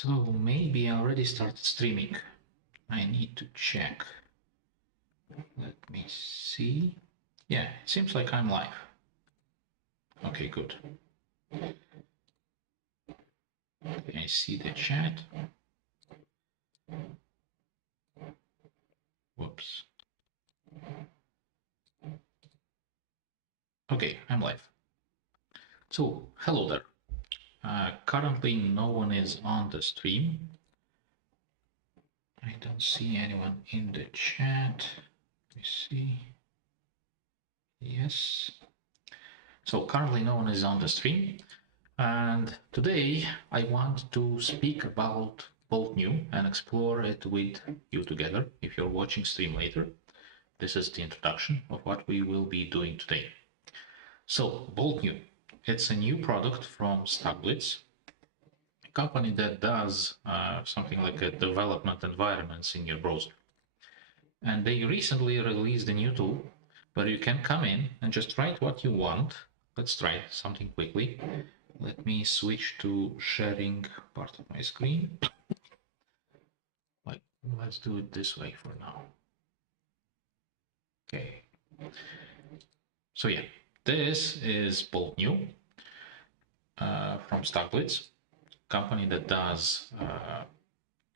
So maybe I already started streaming. I need to check. Let me see. Yeah, it seems like I'm live. Okay, good. I see the chat. Whoops. Okay, I'm live. So, hello there. Currently, no one is on the stream. I don't see anyone in the chat. Let me see. Yes. So, currently, no one is on the stream. And today, I want to speak about Bolt.New and explore it with you together. If you're watching stream later, this is the introduction of what we will be doing today. So, Bolt.New, it's a new product from StackBlitz, a company that does something like a development environments in your browser. And they recently released a new tool where you can come in and just write what you want. Let's try something quickly. Let me switch to sharing part of my screen. Let's do it this way for now. Okay. So yeah, this is Bolt.New from StackBlitz, company that does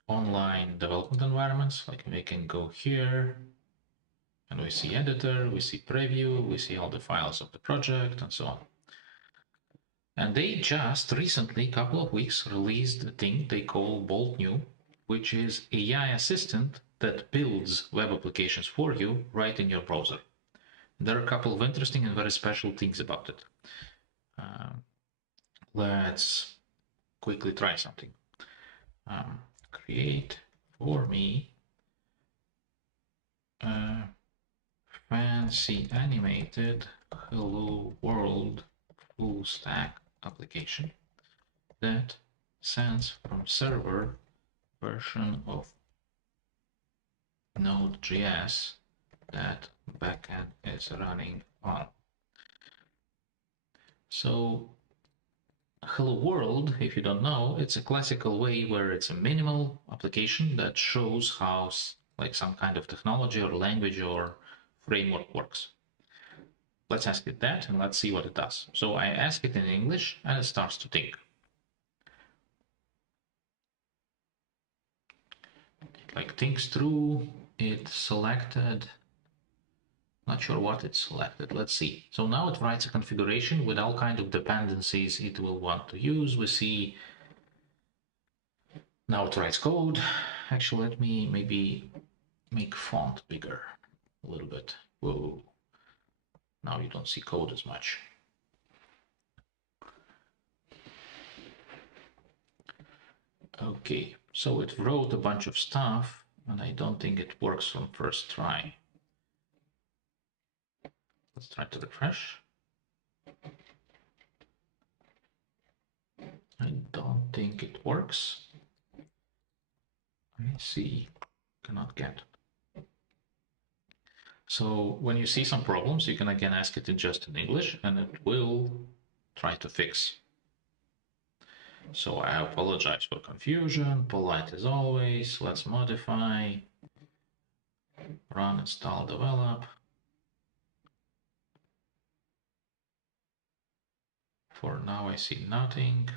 online development environments. Like we can go here and we see editor, we see preview, we see all the files of the project and so on. And they just recently, a couple of weeks, released a thing they call Bolt.New, which is AI assistant that builds web applications for you right in your browser. There are a couple of interesting and very special things about it. Let's quickly try something. Create for me a fancy animated hello world full stack application that sends from server version of Node.js that backend is running on. So hello world, if you don't know, it's a classical way where it's a minimal application that shows how like some kind of technology or language or framework works. Let's ask it that and let's see what it does. So I ask it in English and it starts to think. It like thinks through, it selected, not sure what it selected. Let's see. So now it writes a configuration with all kinds of dependencies it will want to use. We see now it writes code. Actually, let me maybe make font bigger a little bit. Whoa. Now you don't see code as much. Okay, so it wrote a bunch of stuff and I don't think it works from first try. Let's try to refresh. I don't think it works. I see, cannot get. So when you see some problems, you can again ask it in just in English and it will try to fix. So I apologize for confusion, polite as always. Let's modify, run, install, develop. For now, I see nothing.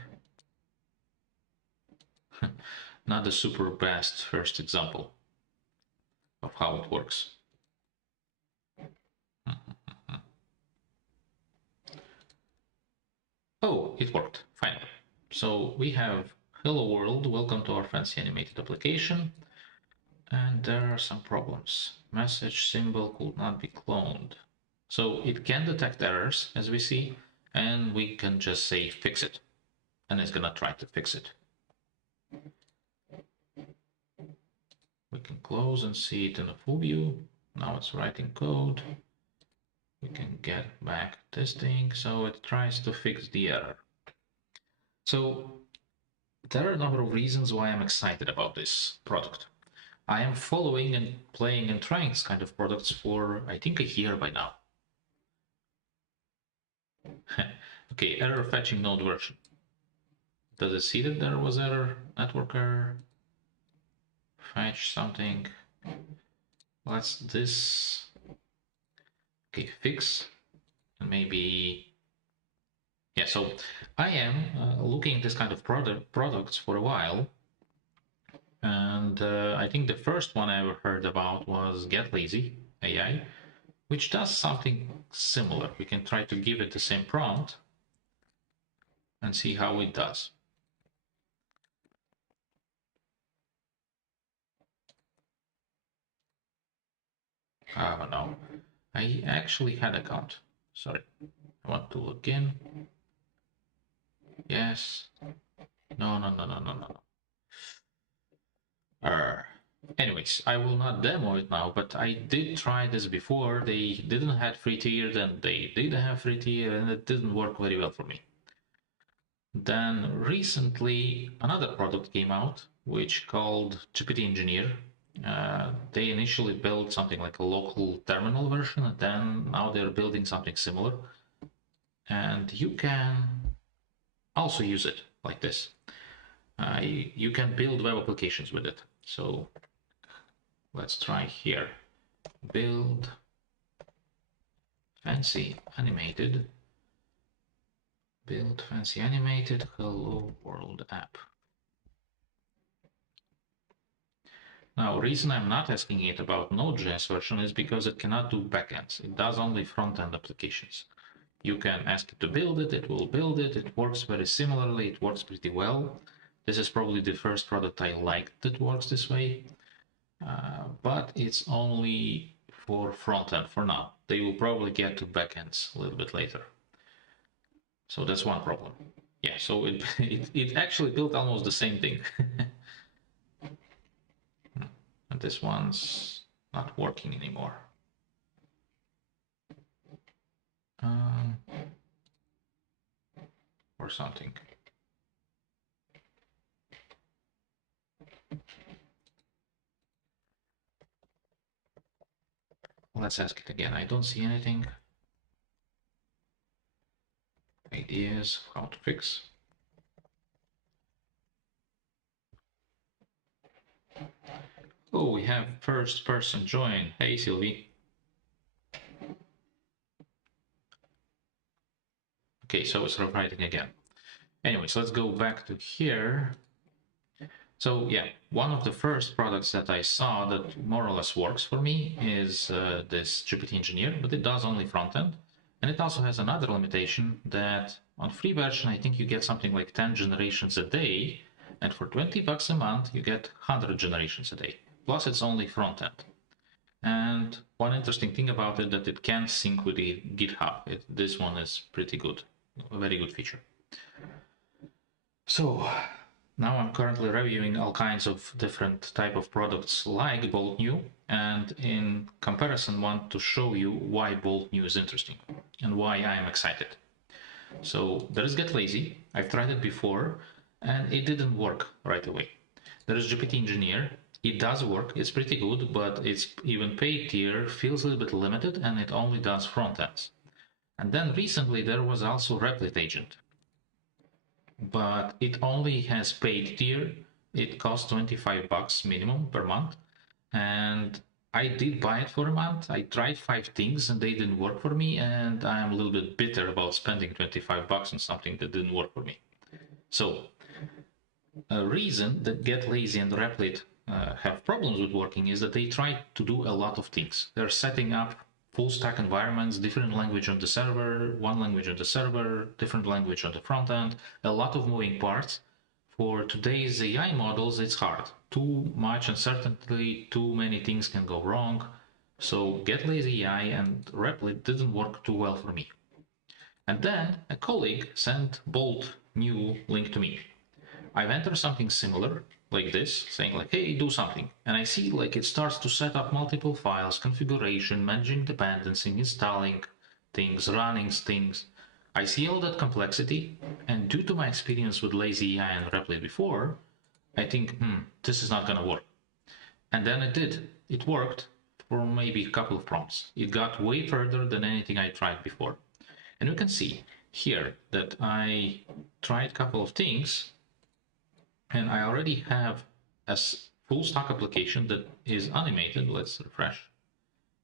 Not the super best first example of how it works. Oh, it worked, finally. So we have, hello world, welcome to our fancy animated application. And there are some problems. Message symbol could not be cloned. So it can detect errors, as we see, and we can just say fix it. And it's gonna try to fix it. We can close and see it in a full view. Now it's writing code. We can get back this thing, so it tries to fix the error. So there are a number of reasons why I'm excited about this product. I am following and playing and trying this kind of products for, I think, a year by now. Okay, error fetching node version. Does it see that there was error? Network error. Fetch something. Let's this. Okay, fix. And maybe. Yeah, so I am looking at this kind of products for a while. And I think the first one I ever heard about was Lazy AI, which does something similar. We can try to give it the same prompt and see how it does. Oh no, I actually had account. Sorry, I want to log in. Yes. No. Anyways, I will not demo it now, but I did try this before. They didn't have free tier, then they did have free tier, and it didn't work very well for me. Then recently another product came out, which called GPT Engineer. They initially built something like a local terminal version, and then now they're building something similar. And you can also use it like this. You can build web applications with it. So let's try here. Build fancy animated hello world app. Now, the reason I'm not asking it about Node.js version is because it cannot do backends. It does only front-end applications. You can ask it to build it, it will build it, it works very similarly, it works pretty well. This is probably the first product I liked that works this way, but it's only for front-end for now. They will probably get to backends a little bit later. So that's one problem. Yeah, so it actually built almost the same thing. And this one's not working anymore. Or something. Let's ask it again. I don't see anything. Ideas how to fix. Oh, we have first person join. Hey, Sylvie. Okay, so it's writing again. Anyways, let's go back to here. So yeah, one of the first products that I saw that more or less works for me is this GPT Engineer, but it does only front end. And it also has another limitation that on free version, I think you get something like 10 generations a day. And for 20 bucks a month, you get 100 generations a day. Plus it's only front end. And one interesting thing about it that it can sync with the GitHub. This one is pretty good, a very good feature. So now I'm currently reviewing all kinds of different type of products like Bolt.New, and in comparison want to show you why Bolt.New is interesting and why I'm excited. So there is Get Lazy. I've tried it before and it didn't work right away. There is GPT Engineer. It does work, it's pretty good, but its even paid tier feels a little bit limited and it only does front ends. And then recently there was also Replit Agent, but it only has paid tier. It costs 25 bucks minimum per month. And I did buy it for a month. I tried 5 things and they didn't work for me. And I'm a little bit bitter about spending 25 bucks on something that didn't work for me. So a reason that Get Lazy and Replit have problems with working is that they try to do a lot of things. They're setting up full stack environments, different language on the server, one language on the server, different language on the front end, a lot of moving parts. For today's AI models, it's hard. Too much uncertainty, too many things can go wrong. So Get Lazy AI and Replit didn't work too well for me. And then a colleague sent Bolt.New link to me. I've entered something similar like this, saying like, hey, do something. And I see like it starts to set up multiple files, configuration, managing dependency, installing things, running things. I see all that complexity, and due to my experience with Lazy AI and Replit before, I think, this is not gonna work. And then it did. It worked for maybe a couple of prompts. It got way further than anything I tried before. And you can see here that I tried a couple of things And I already have a full stack application that is animated. Let's refresh.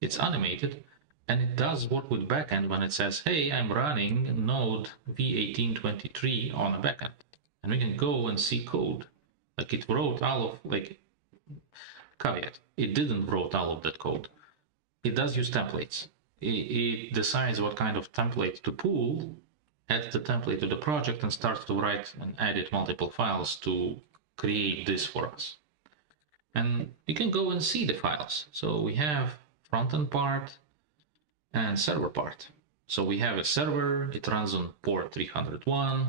It's animated, and it does work with backend when it says, hey, I'm running node v1823 on a backend. And we can go and see code. Like it wrote all of, like, caveat, it didn't wrote all of that code. It does use templates. It decides what kind of template to pull, adds the template to the project, and starts to write and edit multiple files to create this for us. And you can go and see the files. So we have front-end part and server part. So we have a server, it runs on port 301.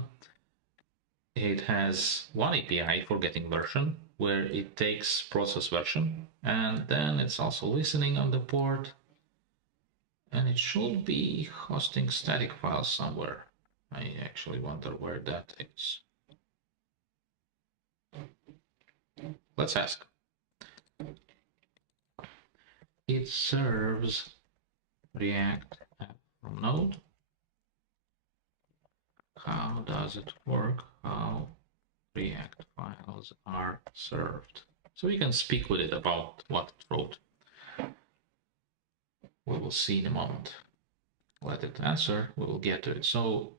It has one API for getting version, where it takes process version, and then it's also listening on the port, and it should be hosting static files somewhere. I actually wonder where that is. Let's ask. It serves React app from Node. How does it work? How React files are served? So we can speak with it about what it wrote. We will see in a moment. Let it answer, we will get to it. So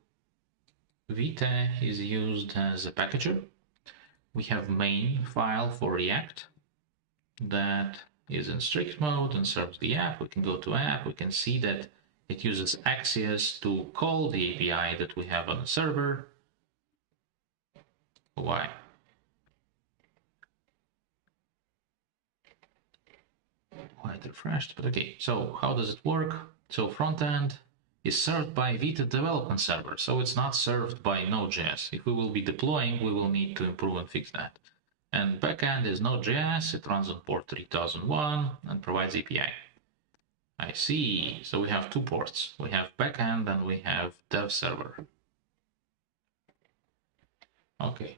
Vite is used as a packager. We have main file for React that is in strict mode and serves the app. We can go to app, we can see that it uses Axios to call the API that we have on the server. Why? Quite refreshed, but okay. So how does it work? So front end is served by Vite development server, so it's not served by Node.js. If we will be deploying, we will need to improve and fix that. And backend is Node.js, it runs on port 3001 and provides API. I see, so we have two ports. We have backend and we have dev server. Okay,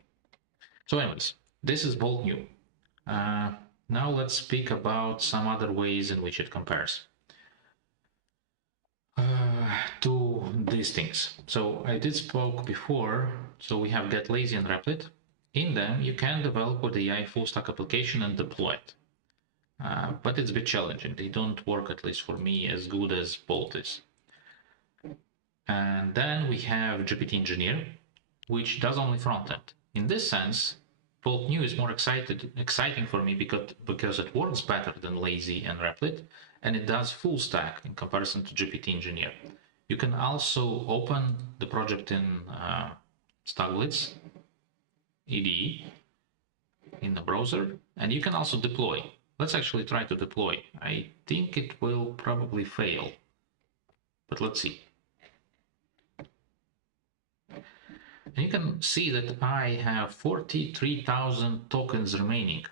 so anyways, this is Bolt.New. Now let's speak about some other ways in which it compares to these things. So I did spoke before, so we have get lazy and replit. In them, you can develop with AI full stack application and deploy it. But it's a bit challenging. They don't work, at least for me, as good as Bolt is. And then we have GPT Engineer, which does only front end. In this sense, Bolt.New is more exciting for me because it works better than lazy and replit, and it does full stack in comparison to GPT Engineer. You can also open the project in StackBlitz IDE in the browser, and you can also deploy. Let's actually try to deploy. I think it will probably fail, but let's see. And you can see that I have 43,000 tokens remaining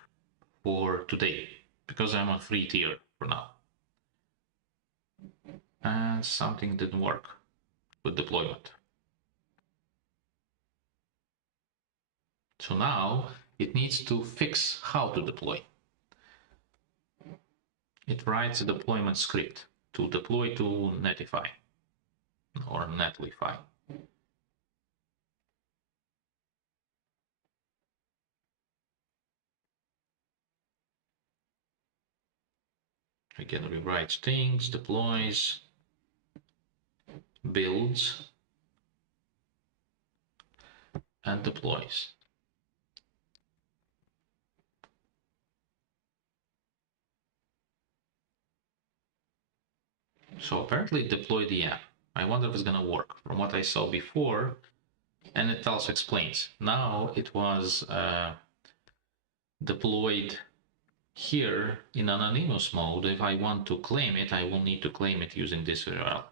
for today, because I'm on free tier for now. And something didn't work with deployment. So now it needs to fix how to deploy. It writes a deployment script to deploy to Netlify or Netlify. Again, rewrites things, deploys, builds, and deploys. So apparently it deployed the app. I wonder if it's gonna work from what I saw before, and it also explains. Now it was deployed here in anonymous mode. If I want to claim it, I will need to claim it using this URL.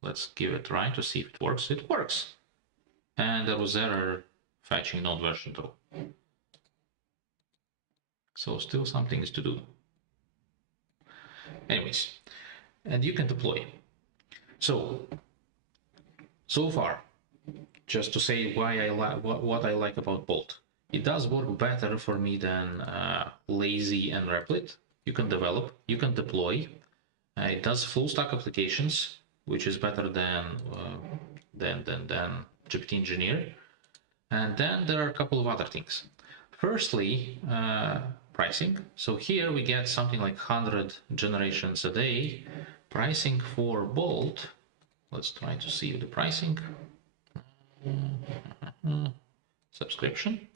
Let's give it a try to see if it works. It works. And there was error fetching node version 2. So still some things to do. Anyways, and you can deploy. So far, just to say why I like what I like about Bolt. It does work better for me than lazy and replit. You can develop, you can deploy. It does full stack applications, which is better than GPT Engineer. And then there are a couple of other things. Firstly, pricing. So here we get something like 100 generations a day. Pricing for Bolt. Let's try to see the pricing. Subscription.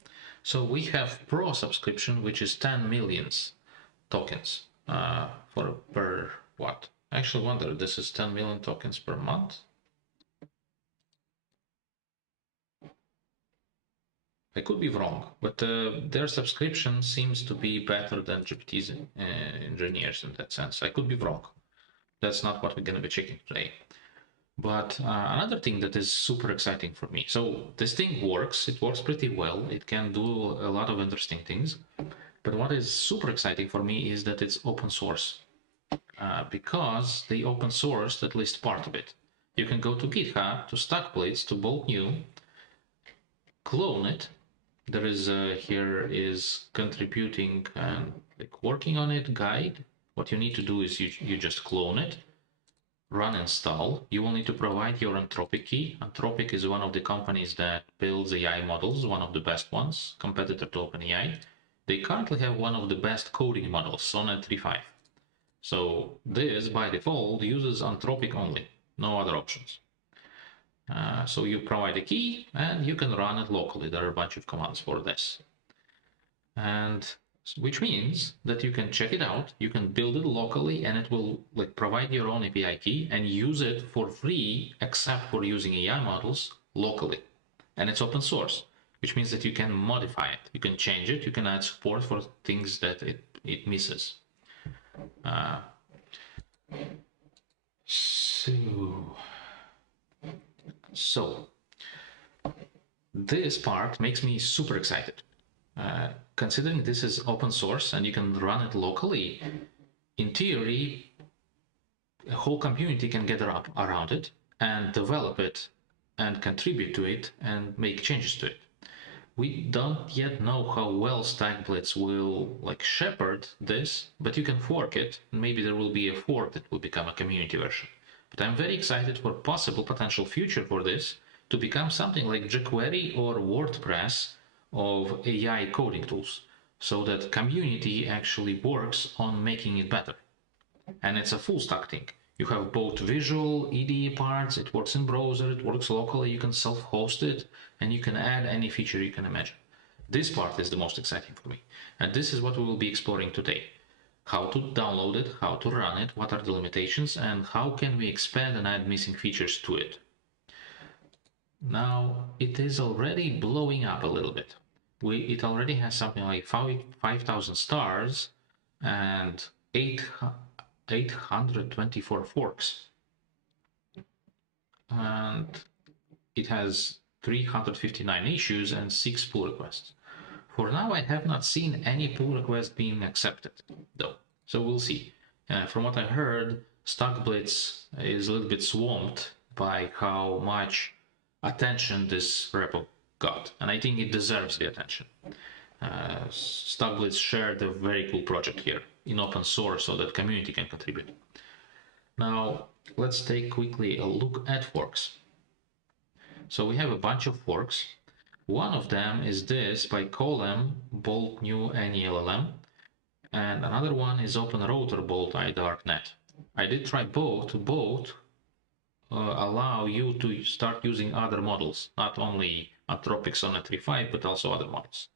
So we have Pro subscription, which is 10 millions tokens for per what? I actually wonder, this is 10 million tokens per month. I could be wrong, but their subscription seems to be better than GPT's engineers in that sense. I could be wrong. That's not what we're going to be checking today. But another thing that is super exciting for me. So this thing works. It works pretty well. It can do a lot of interesting things. But what is super exciting for me is that it's open source. Because they open sourced at least part of it. You can go to GitHub, to StackBlitz, to Bolt.New, clone it. There is here is contributing and like working on it guide. What you need to do is you just clone it, run install. You will need to provide your Anthropic key. Anthropic is one of the companies that builds AI models, one of the best ones, competitor to OpenAI. They currently have one of the best coding models on Netlify. So this by default uses Anthropic only, no other options. So you provide a key and you can run it locally. There are a bunch of commands for this. And which means that you can check it out, you can build it locally, and it will like provide your own API key and use it for free, except for using AI models locally. And it's open source, which means that you can modify it, you can change it, you can add support for things that it misses. So this part makes me super excited. Considering this is open source and you can run it locally, in theory, a whole community can gather up around it and develop it and contribute to it and make changes to it. We don't yet know how well StackBlitz will like shepherd this, but you can fork it. Maybe there will be a fork that will become a community version. But I'm very excited for possible potential future for this to become something like jQuery or WordPress of AI coding tools, so that community actually works on making it better. And it's a full stack thing. You have both visual, IDE parts, it works in browser, it works locally, you can self-host it, and you can add any feature you can imagine. This part is the most exciting for me. And this is what we will be exploring today. How to download it, how to run it, what are the limitations, and how can we expand and add missing features to it. Now, it is already blowing up a little bit. It already has something like 5,000 stars and 824 forks. And it has 359 issues and 6 pull requests. For now, I have not seen any pull request being accepted, though. So we'll see. From what I heard, StackBlitz is a little bit swamped by how much attention this repo got, and I think it deserves the attention. StackBlitz shared a very cool project here in open source so that community can contribute. Now, let's take quickly a look at forks. So we have a bunch of forks. One of them is this by Colem, Bolt.New LLM, and another one is OpenRouter Bolt.I Darknet. I did try both to allow you to start using other models, not only Anthropic's on Netlify, but also other models.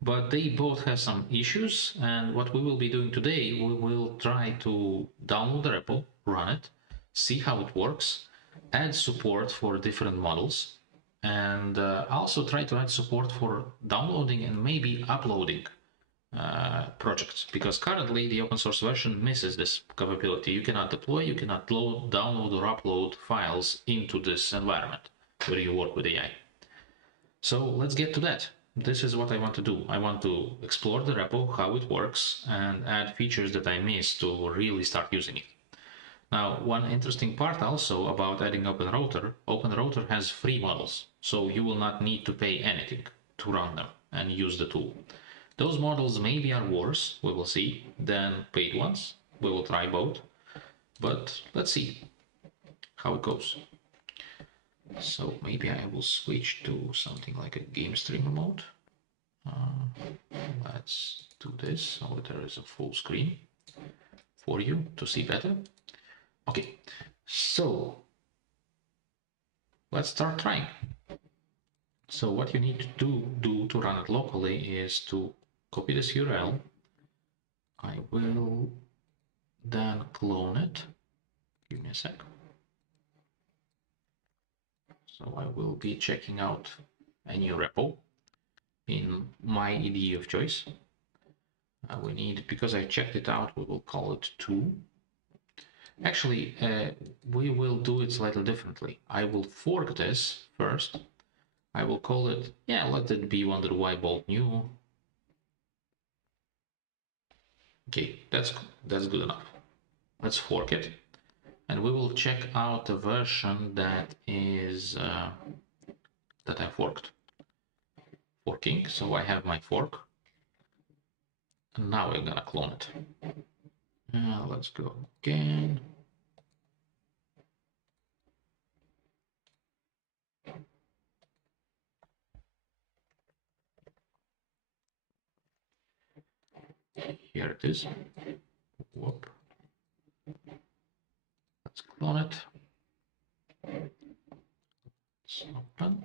But they both have some issues, and what we will be doing today, we will try to download the repo, run it, see how it works, add support for different models, and also try to add support for downloading and maybe uploading projects, because currently the open source version misses this capability. You cannot deploy, you cannot download or upload files into this environment where you work with AI. So let's get to that. This is what I want to do. I want to explore the repo, how it works, and add features that I missed to really start using it. Now, one interesting part also about adding OpenRouter has free models, so you will not need to pay anything to run them and use the tool. Those models maybe are worse, we will see, than paid ones. We will try both, but let's see how it goes. So maybe I will switch to something like a game streamer mode. Let's do this so there is a full screen for you to see better. Okay, so let's start trying. So what you need to do to run it locally is to copy this URL. I will then clone it. Give me a sec. So I will be checking out a new repo in my IDE of choice. We need, because I checked it out, we will call it 2. Actually, we will do it slightly differently. I will fork this first. I will call it, let it be wonder why Bolt.New. Okay, that's good enough. Let's fork it, and we will check out the version that is that I forked. Forking. So I have my fork, and now we're gonna clone it. Let's go again. Here it is. Whoop. Let's clone it. Let's open.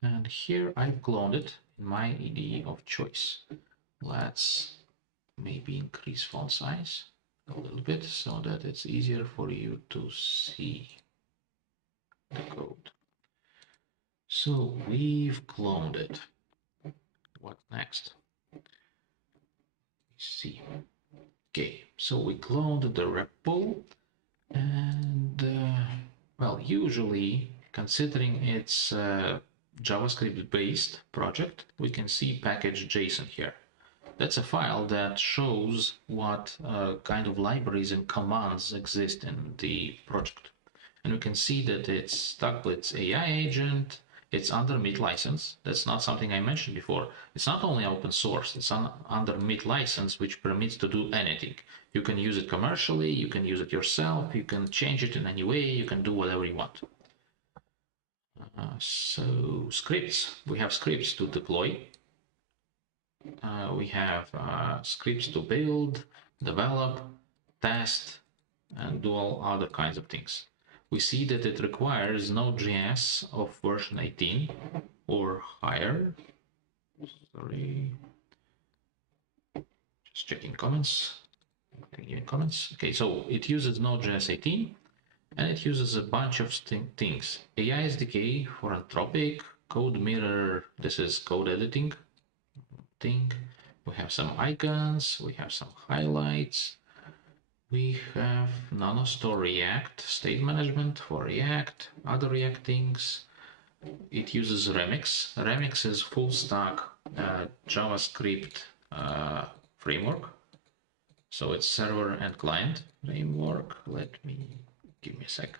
And here I've cloned it in my IDE of choice. Let's maybe increase font size a little bit so that it's easier for you to see the code. So we've cloned it. What next? Let's see. Okay, so we cloned the repo, and well, usually considering it's a JavaScript based project, we can see package.json here. That's a file that shows what kind of libraries and commands exist in the project. And we can see that it's StackBlitz AI agent, it's under MIT license. That's not something I mentioned before. It's not only open source, it's under MIT license, which permits to do anything. You can use it commercially, you can use it yourself, you can change it in any way, you can do whatever you want. So scripts, we have scripts to deploy. We have scripts to build, develop, test, and do all other kinds of things. We see that it requires Node.js of version 18 or higher. Sorry, just checking comments. Okay, so it uses Node.js 18, and it uses a bunch of things. AI SDK for Anthropic, code mirror. This is code editing thing. We have some icons, we have some highlights, we have nanostore React, state management for React, other React things. It uses Remix. Remix is full stack JavaScript framework. So it's server and client framework. Give me a sec.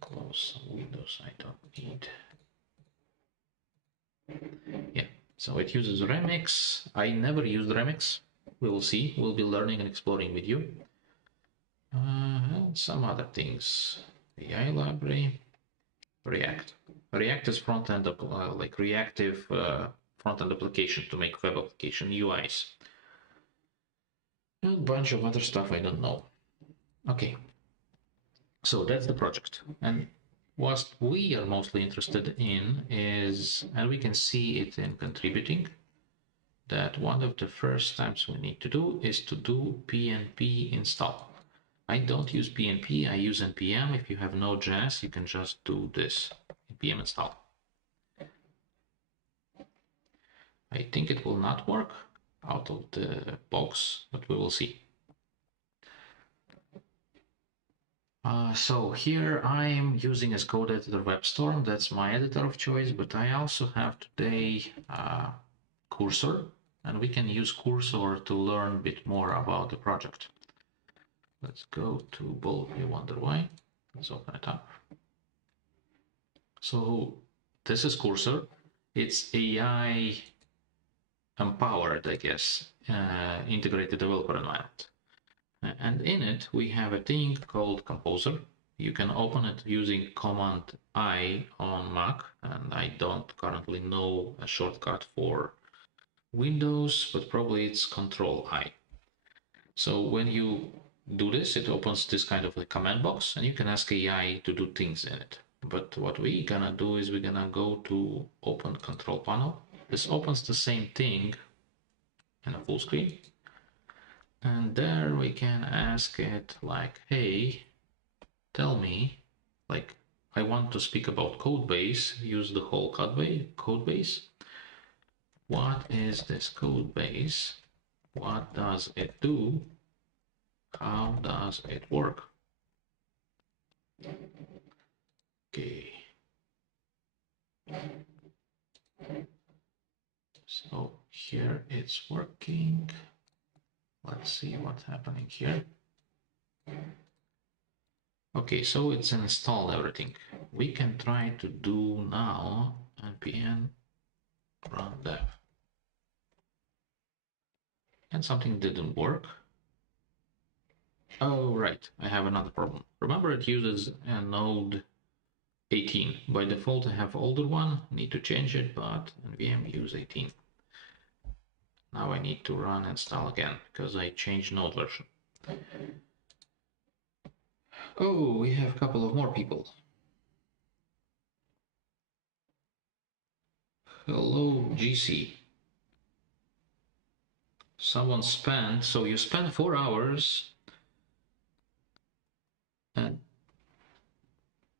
Close Windows, I don't need. Yeah, so it uses Remix. I never used Remix. We will see. We'll be learning and exploring with you. And some other things. AI library. React. React is front-end, like reactive front-end application to make web application UIs. And a bunch of other stuff I don't know. Okay. So that's the project. And what we are mostly interested in is, and we can see it in contributing, that one of the first times we need to do is to do pnp install. I don't use pnp, I use npm. If you have Node.js, you can just do this, npm install. I think it will not work out of the box, but we will see. So here I'm using as code editor WebStorm. That's my editor of choice, but I also have today Cursor, and we can use Cursor to learn a bit more about the project. Let's go to Bolt.New Wonder Why. Let's open it up. So this is Cursor. It's AI empowered, I guess, integrated developer environment. And in it, we have a thing called Composer. You can open it using Command I on Mac, and I don't currently know a shortcut for Windows, but probably it's Control I. So when you do this, it opens this kind of a command box, and you can ask AI to do things in it. But what we're gonna do is we're gonna go to Open Control Panel. This opens the same thing in a full screen. And there we can ask it like, hey, tell me, like, I want to speak about code base, use the whole code base. What is this code base? What does it do? How does it work? Okay. So here it's working. Let's see what's happening here. Okay, so it's installed everything. We can try to do now npm run dev. And something didn't work. Oh, right, I have another problem. Remember, it uses a node 18. By default, I have older one, need to change it, but npm use 18. Now I need to run install again because I changed node version. Oh, we have a couple of more people. Hello, GC. Someone spent, so you spent 4 hours and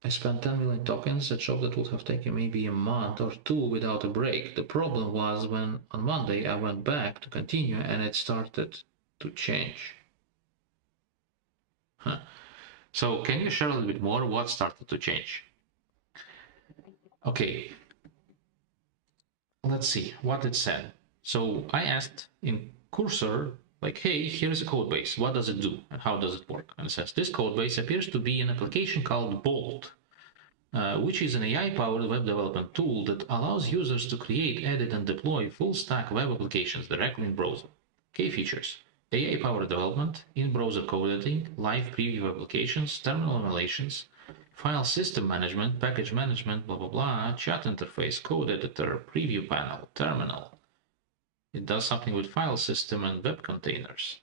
I spent 10 million tokens, a job that would have taken maybe a month or 2 without a break. The problem was when on Monday I went back to continue and it started to change. Huh. So can you share a little bit more what started to change? Okay, let's see what it said. So I asked in Cursor, like, hey, here's a code base. What does it do and how does it work? And it says this code base appears to be an application called Bolt, which is an AI-powered web development tool that allows users to create, edit, and deploy full-stack web applications directly in browser. Key features: AI-powered development, in-browser code editing, live preview applications, terminal emulations, file system management, package management, blah blah blah, chat interface, code editor, preview panel, terminal. It does something with file system and web containers.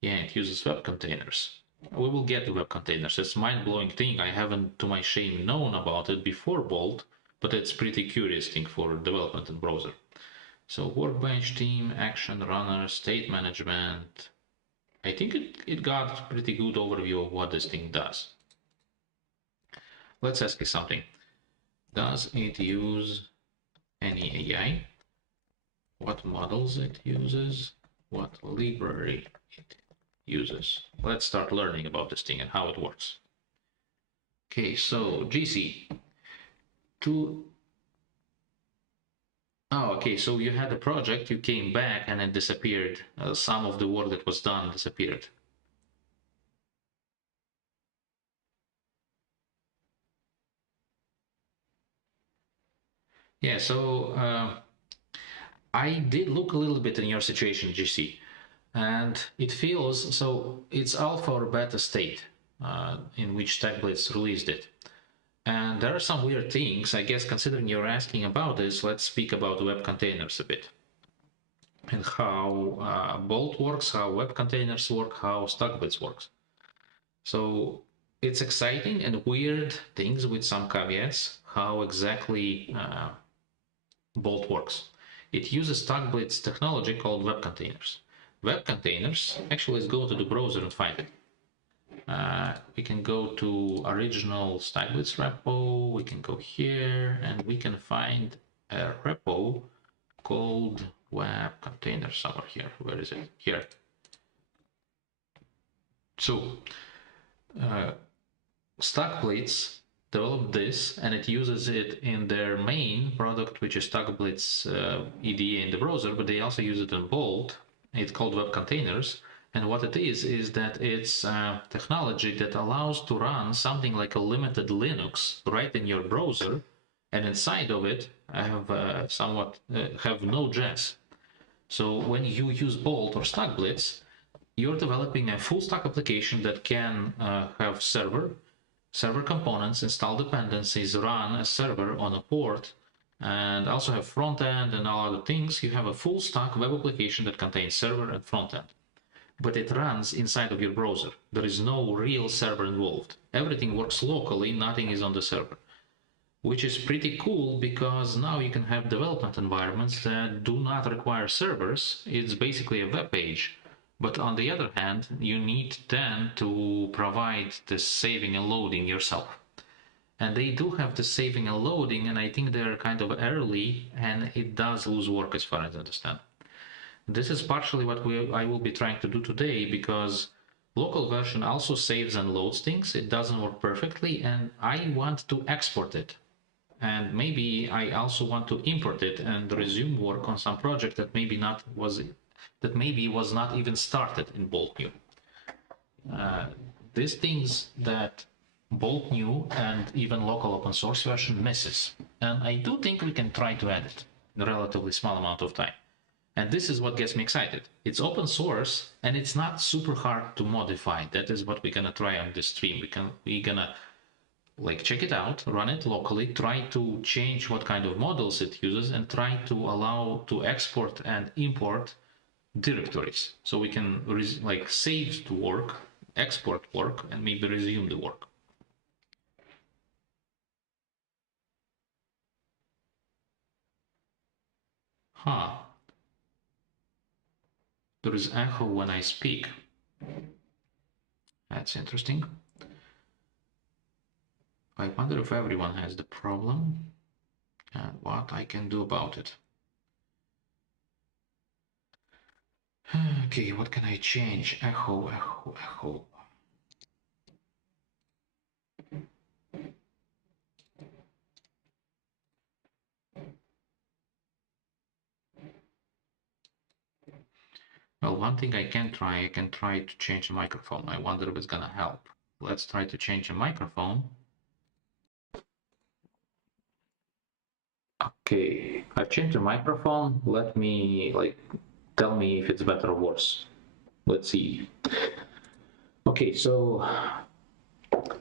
Yeah, it uses web containers. We will get to web containers. It's a mind-blowing thing. I haven't, to my shame, known about it before Bolt, but it's pretty curious thing for development in browser. So workbench, team, action, runner, state management. I think it got a pretty good overview of what this thing does. Let's ask it something. Does it use any AI? What models it uses? What library it uses? Let's start learning about this thing and how it works. Okay, so GC. Okay, so you had a project, you came back and it disappeared. Some of the work that was done disappeared. Yeah, so I did look a little bit in your situation, GC, and it feels, so it's alpha or beta state in which StackBlitz released it. And there are some weird things. I guess considering you're asking about this, let's speak about web containers a bit. And how Bolt works, how web containers work, how StackBlitz works. So it's exciting and weird things with some caveats, how exactly Bolt works. It uses StackBlitz technology called web containers. Web containers, actually, let's go to the browser and find it. We can go to original StackBlitz repo, we can go here, and we can find a repo called web container somewhere here. Where is it? Here. So, StackBlitz developed this, and it uses it in their main product, which is StackBlitz EDA in the browser, but they also use it in Bolt. It's called web containers. And what it is that it's technology that allows to run something like a limited Linux right in your browser, and inside of it have have Node.js. So when you use Bolt or StackBlitz, you're developing a full stack application that can have server, server components, install dependencies, run a server on a port, and also have front end and all other things. You have a full stack web application that contains server and front end, but it runs inside of your browser. There is no real server involved. Everything works locally, nothing is on the server, which is pretty cool because now you can have development environments that do not require servers. It's basically a web page. But on the other hand, you need then to provide the saving and loading yourself. And they do have the saving and loading, and I think they're kind of early, and it does lose work as far as I understand. This is partially what I will be trying to do today, because local version also saves and loads things. It doesn't work perfectly, and I want to export it. And maybe I also want to import it and resume work on some project that maybe was not even started in Bolt.New. These things that Bolt.New and even local open source version misses. And I do think we can try to add it in a relatively small amount of time. And this is what gets me excited. It's open source and it's not super hard to modify. That is what we're gonna try on this stream. We're gonna like check it out, run it locally, try to change what kind of models it uses, and try to allow to export and import directories, so we can like save the work, export work, and maybe resume the work. There is echo when I speak. That's interesting. I wonder if everyone has the problem and what I can do about it. Okay, what can I change? Echo, echo, echo. Well, one thing I can try to change the microphone. I wonder if it's gonna help. Let's try to change the microphone. Okay, I've changed the microphone. Let me tell me if it's better or worse. Let's see. Okay, so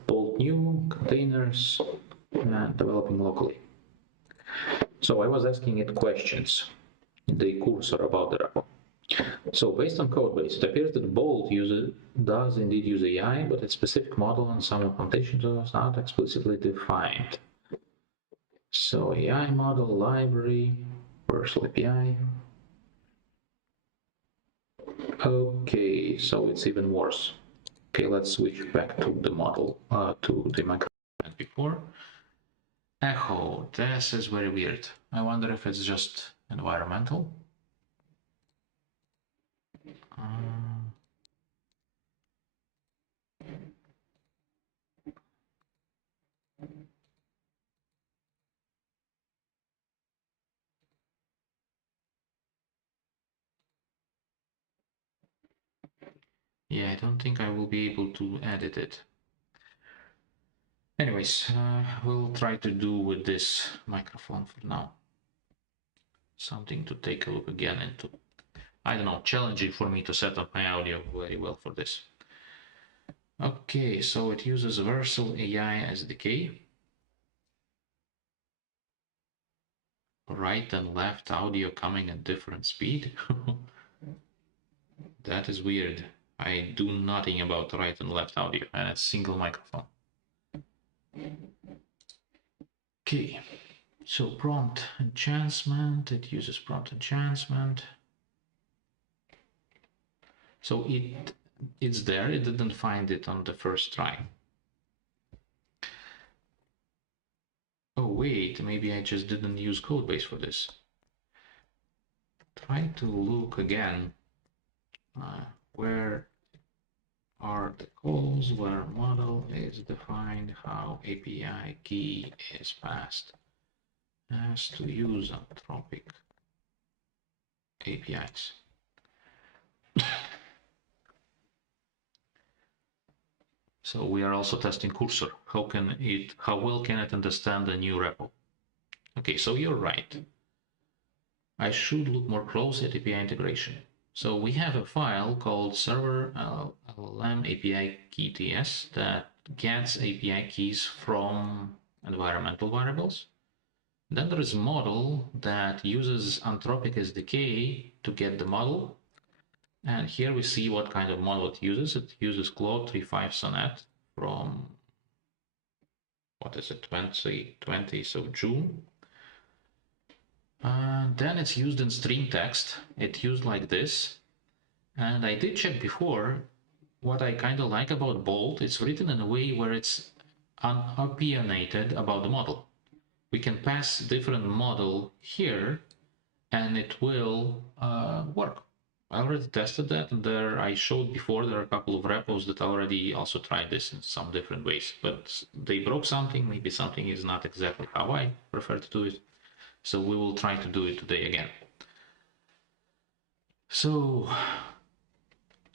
Bolt.New, containers, and developing locally. So I was asking it questions in the cursor about the repo. So based on code base, it appears that Bolt does indeed use AI, but its specific model and some implementations are not explicitly defined. So AI model, library, Universal API. Okay, so it's even worse. Okay, let's switch back to the model, to the microphone before. Echo, this is very weird. I wonder if it's just environmental. Yeah, I don't think I will be able to edit it. Anyways, we'll try to do with this microphone for now. Something to take a look again into. I don't know, challenging for me to set up my audio very well for this. Okay, so it uses Universal AI SDK. Right and left audio coming at different speed. That is weird. I do nothing about right and left audio, and it's single microphone. Okay, so prompt enhancement, it uses prompt enhancement. So it's there, it didn't find it on the first try. Oh wait, maybe I just didn't use codebase for this. Try to look again. Where are the calls, where model is defined, how API key is passed as to use Anthropic APIs. So we are also testing cursor. How well can it understand the new repo? Okay, so you're right. I should look more closely at API integration. So we have a file called server LLM API key TS that gets API keys from environmental variables. Then there is model that uses Anthropic SDK to get the model. And here we see what kind of model it uses. It uses Claude 3.5 Sonnet from, what is it, 2020, so June. Then it's used in stream text. It's used like this. And I did check before. What I kind of like about Bolt, it's written in a way where it's unopinionated about the model. We can pass different model here and it will work. I already tested that, and there I showed before there are a couple of repos that already also tried this in some different ways, but they broke something. Maybe something is not exactly how I prefer to do it, so we will try to do it today again. So,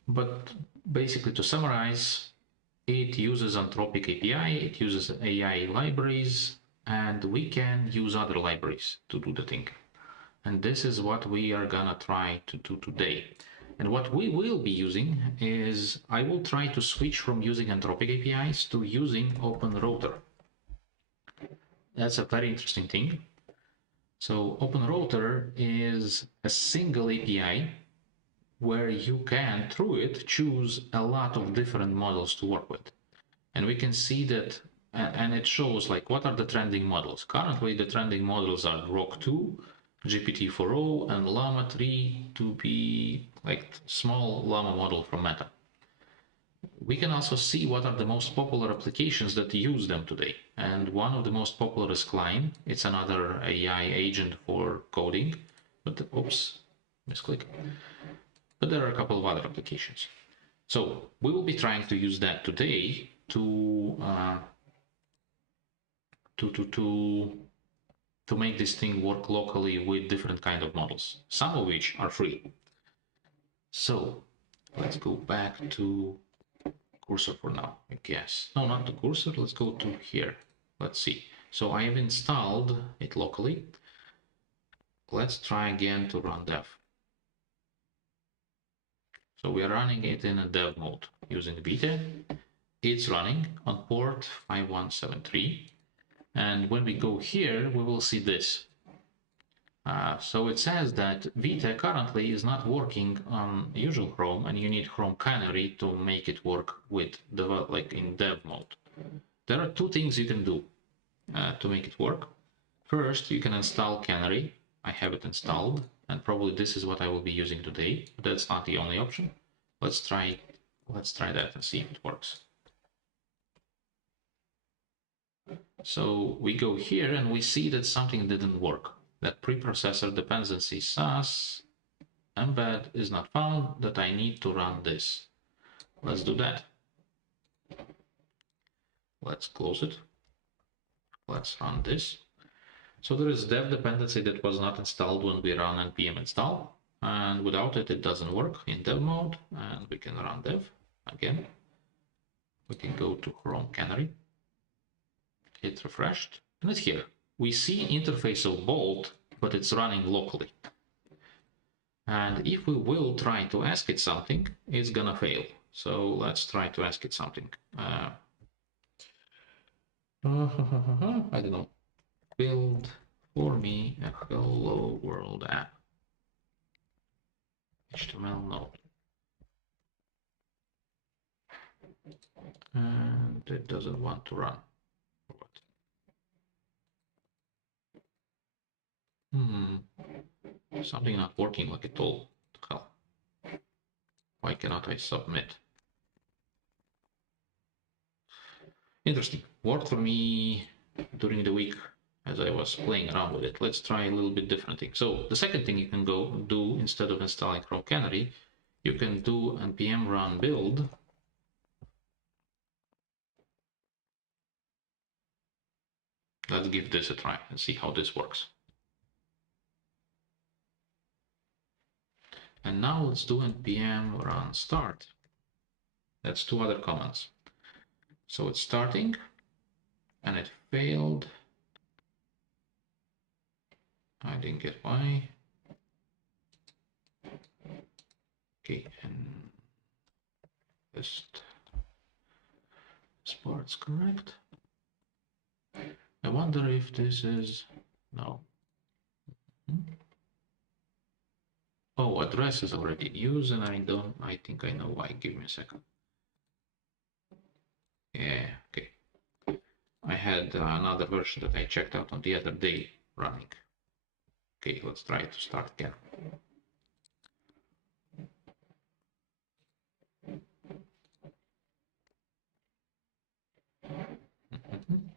but basically to summarize, it uses Anthropic API, it uses AI libraries, and we can use other libraries to do the thing. And this is what we are gonna try to do today. And what we will be using is, I will try to switch from using Anthropic APIs to using OpenRouter. That's a very interesting thing. So OpenRouter is a single API where you can, through it, choose a lot of different models to work with. And we can see that, and it shows like what are the trending models. Currently, the trending models are Grok 2, GPT-4o, and Llama 3 to be like small Llama model from Meta. We can also see what are the most popular applications that use them today. And one of the most popular is Klein. It's another AI agent for coding. But oops, misclick. But there are a couple of other applications. So we will be trying to use that today to make this thing work locally with different kind of models, some of which are free. So let's go back to cursor for now, I guess. No, not the cursor. Let's go to here. Let's see. So I have installed it locally. Let's try again to run dev. So we are running it in a dev mode using Vite. It's running on port 5173. And when we go here, we will see this. So it says that Vite currently is not working on usual Chrome, and you need Chrome Canary to make it work with like in dev mode. There are two things you can do to make it work. First, you can install Canary. I have it installed, and probably this is what I will be using today. But that's not the only option. Let's try that and see if it works. So we go here and we see that something didn't work. That preprocessor dependency SAS embed is not found, that I need to run this. Let's do that. Let's close it. Let's run this. So there is dev dependency that was not installed when we run npm install, and without it, it doesn't work in dev mode, and we can run dev again. We can go to Chrome Canary, hit refreshed, and it's here. We see interface of Bolt, but it's running locally. And if we will try to ask it something, it's gonna fail. So let's try to ask it something. I don't know. Build for me a hello world app. HTML node. And it doesn't want to run. Something not working like it all. Hell. Why cannot I submit? Interesting. Worked for me during the week as I was playing around with it. Let's try a little bit different thing. So the second thing you can go do instead of installing Chrome Canary, you can do npm run build. Let's give this a try and see how this works. And now let's do npm run start. That's two other commands. So it's starting and it failed. I didn't get why. Okay, and this part's correct. I wonder if this is no. Oh, address is already in use, and I think I know why. Give me a second. Yeah, okay. I had another version that I checked out on the other day running. Okay, let's try to start again.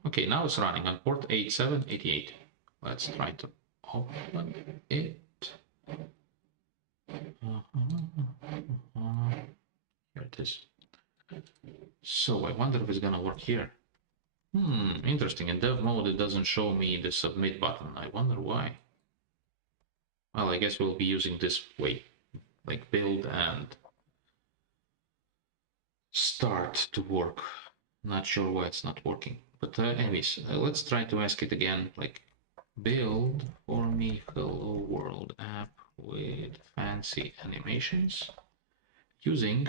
Okay, now it's running on port 8788. Let's try to open it. Here it is. So I wonder if it's gonna work here. Interesting. In dev mode, it doesn't show me the submit button. I wonder why. Well, I guess we'll be using this way, like build and start to work. Not sure why it's not working. But anyways, let's try to ask it again, like build for me hello world app with fancy animations using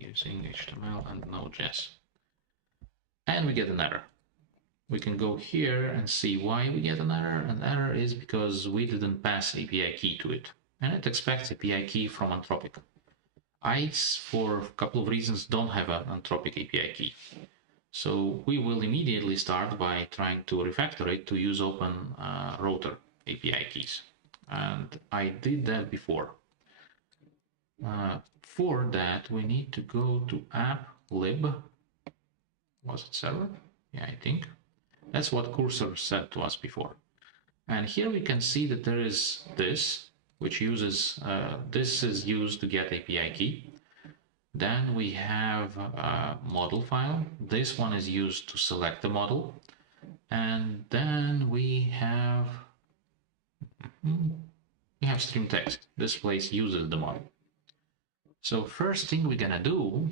HTML and Node.js. And we get an error. We can go here and see why we get an error. An error is because we didn't pass API key to it. And it expects API key from Anthropic. I, for a couple of reasons, don't have an Anthropic API key. So we will immediately start by trying to refactor it to use OpenRouter API keys. And I did that before. For that, we need to go to app.lib. Was it server? Yeah, I think. That's what Cursor said to us before. And here we can see that there is this, which uses, this is used to get API key. Then we have a model file. This one is used to select the model. And then we have stream text. This place uses the model. So first thing we're gonna do,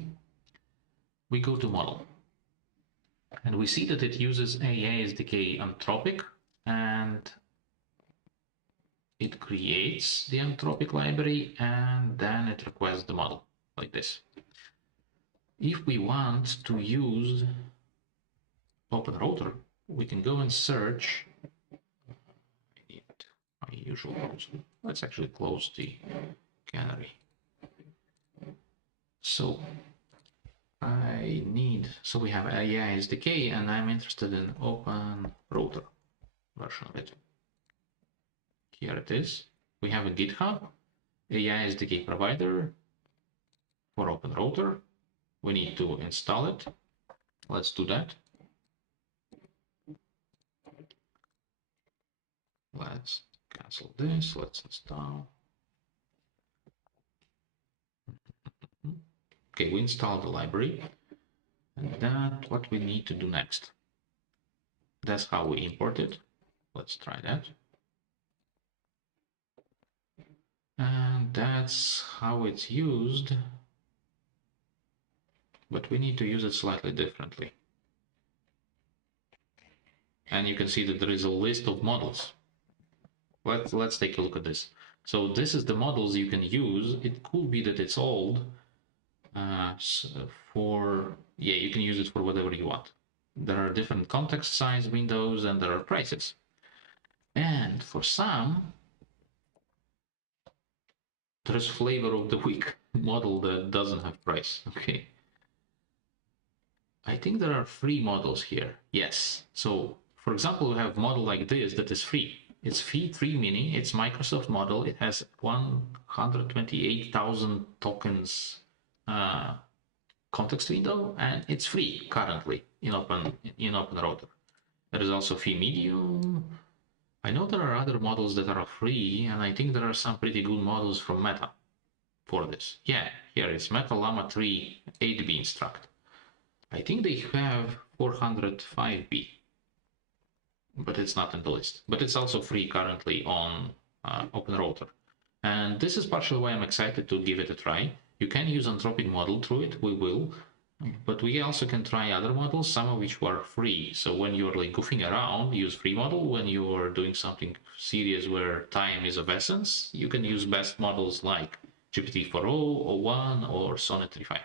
we go to model. And we see that it uses AI SDK Anthropic, and it creates the Anthropic library, and then it requests the model, like this. If we want to use OpenRouter, we can go and search. I need my usual browser. Let's actually close the canary. So we have AI SDK, and I'm interested in OpenRouter version of it. Here it is. We have a GitHub, AI SDK provider for OpenRouter. We need to install it. Let's do that. Let's cancel this. Let's install. Okay, we installed the library. And that's what we need to do next. That's how we import it. Let's try that. And that's how it's used. But we need to use it slightly differently. And you can see that there is a list of models. Let's take a look at this. So this is the models you can use. It could be that it's old. You can use it for whatever you want. There are different context size windows, and there are prices. And for some, there's flavor of the week model that doesn't have price. Okay. I think there are free models here. Yes. So for example, we have a model like this that is free. It's V3 Mini. It's Microsoft model. It has 128,000 tokens context window, and it's free currently in OpenRouter. There is also Fee Medium. I know there are other models that are free, and I think there are some pretty good models from Meta for this. Yeah, here it's Meta Llama 3 8B Instruct. I think they have 405B, but it's not in the list. But it's also free currently on OpenRouter. And this is partially why I'm excited to give it a try. You can use Anthropic model through it. We will. But we also can try other models, some of which were free. So when you're like goofing around, use free model. When you're doing something serious where time is of essence, you can use best models like GPT-4o, O1, or Sonnet 3.5.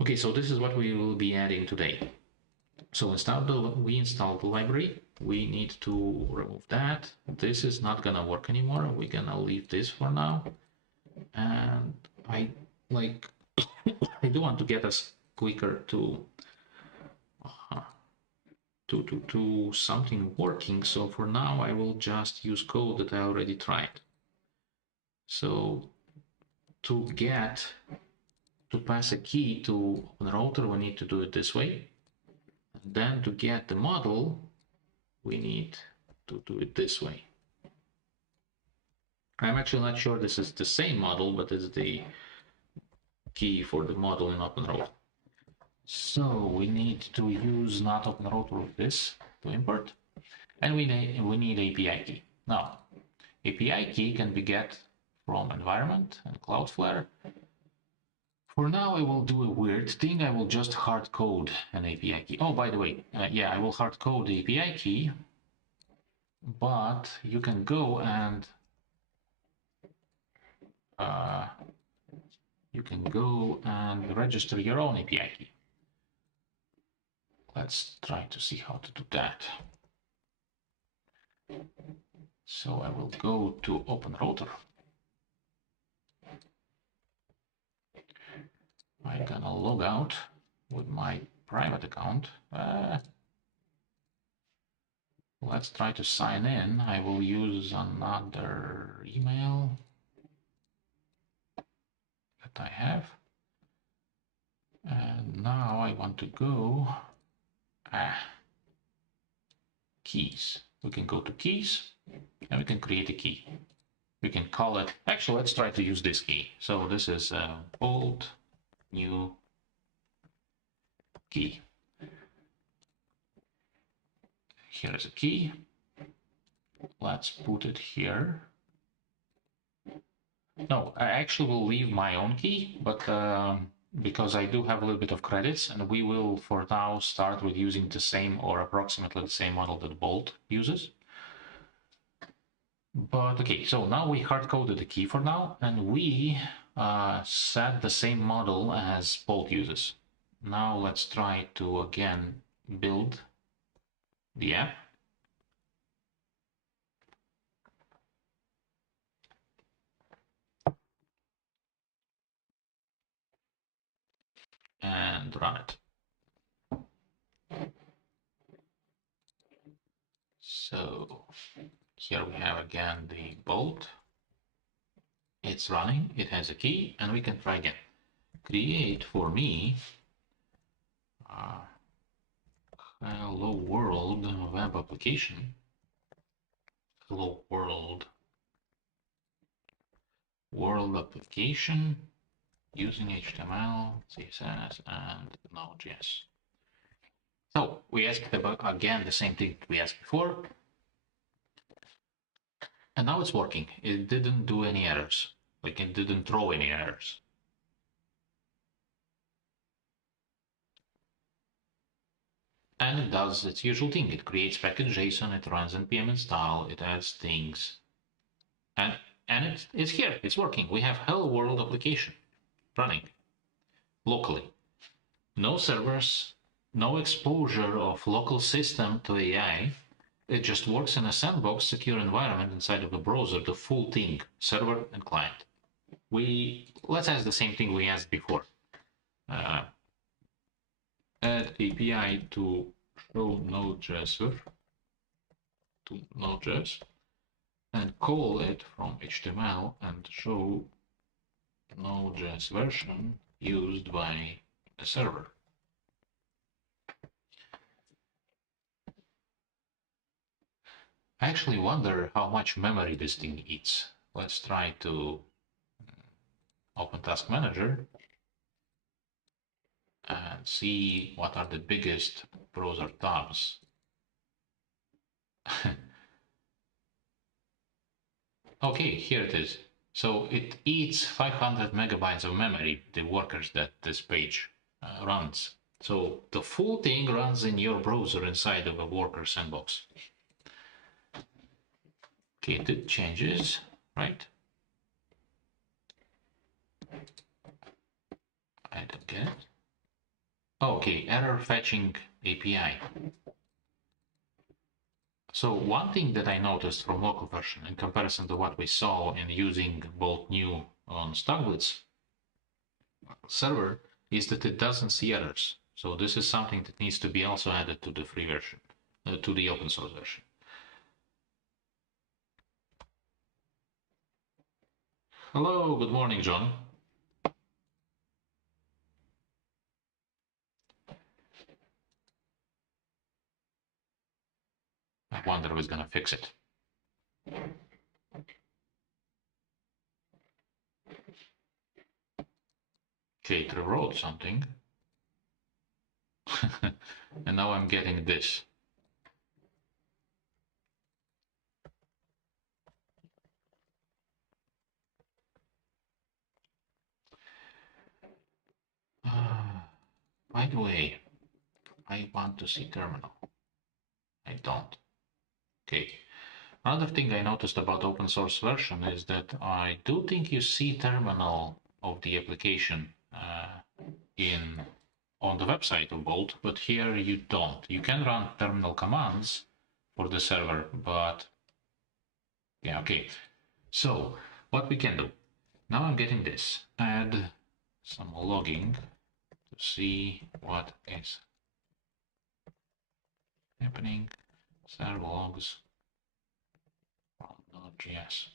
Okay, so this is what we will be adding today. So we installed the library. We need to remove that. This is not gonna work anymore. We're gonna leave this for now. And I like I do want to get us quicker to something working. So for now, I will just use code that I already tried. So to pass a key to OpenRouter, we need to do it this way. And then to get the model, we need to do it this way. I'm actually not sure this is the same model, but it's the key for the model in OpenRouter. So we need to use not OpenRouter with this to import, and we need API key. Now, API key can be get from environment and Cloudflare. For now, I will do a weird thing. I will just hard code an API key. Oh, by the way, yeah, I will hard code the API key, but you can go and register your own API key. Let's try to see how to do that. So I will go to OpenRouter. I'm gonna log out with my private account. Let's try to sign in. I will use another email that I have. And now I want to go keys. We can go to keys and we can create a key. We can call it, actually, let's try to use this key. So this is Bolt.New key. Here is a key. Let's put it here. No, I actually will leave my own key, but because I do have a little bit of credits, and we will for now start with using the same or approximately the same model that Bolt uses. But okay, so now we hard coded the key for now, and we set the same model as Bolt uses. Now let's try to again build the app. And run it. So here we have again the Bolt. It's running, it has a key, and we can try again. Create for me hello world web application. Hello world application using HTML, CSS, and Node.js. So we asked about again the same thing we asked before, and now it's working. It didn't do any errors, like it didn't throw any errors. And it does its usual thing. It creates package JSON, it runs npm install, it adds things, and it's here. It's working. We have hello world application running locally. No servers, no exposure of local system to AI. It just works in a sandbox secure environment inside of the browser, the full thing, server and client. Let's ask the same thing we asked before. Add API to show Node.js to Node.js and call it from HTML and show Node.js version used by the server. I actually wonder how much memory this thing eats. Let's try to open Task Manager and see what are the biggest browser tabs. Okay, here it is. So it eats 500 megabytes of memory, the workers that this page runs. So the full thing runs in your browser inside of a worker sandbox. Okay, it did changes, right? I don't get it. Okay, error fetching API. So one thing that I noticed from local version in comparison to what we saw in using Bolt.New on StackBlitz server is that it doesn't see errors. So this is something that needs to be also added to the free version, to the open source version. Hello, good morning, John. I wonder who's gonna fix it. Kate wrote something. And now I'm getting this. By the way, I want to see terminal. I don't. Okay. Another thing I noticed about open source version is that I do think you see terminal of the application on the website of Bolt, but here you don't. You can run terminal commands for the server, but yeah, okay. So what we can do now, I'm getting this. Add some logging to see what is happening. Server logs from Node.js.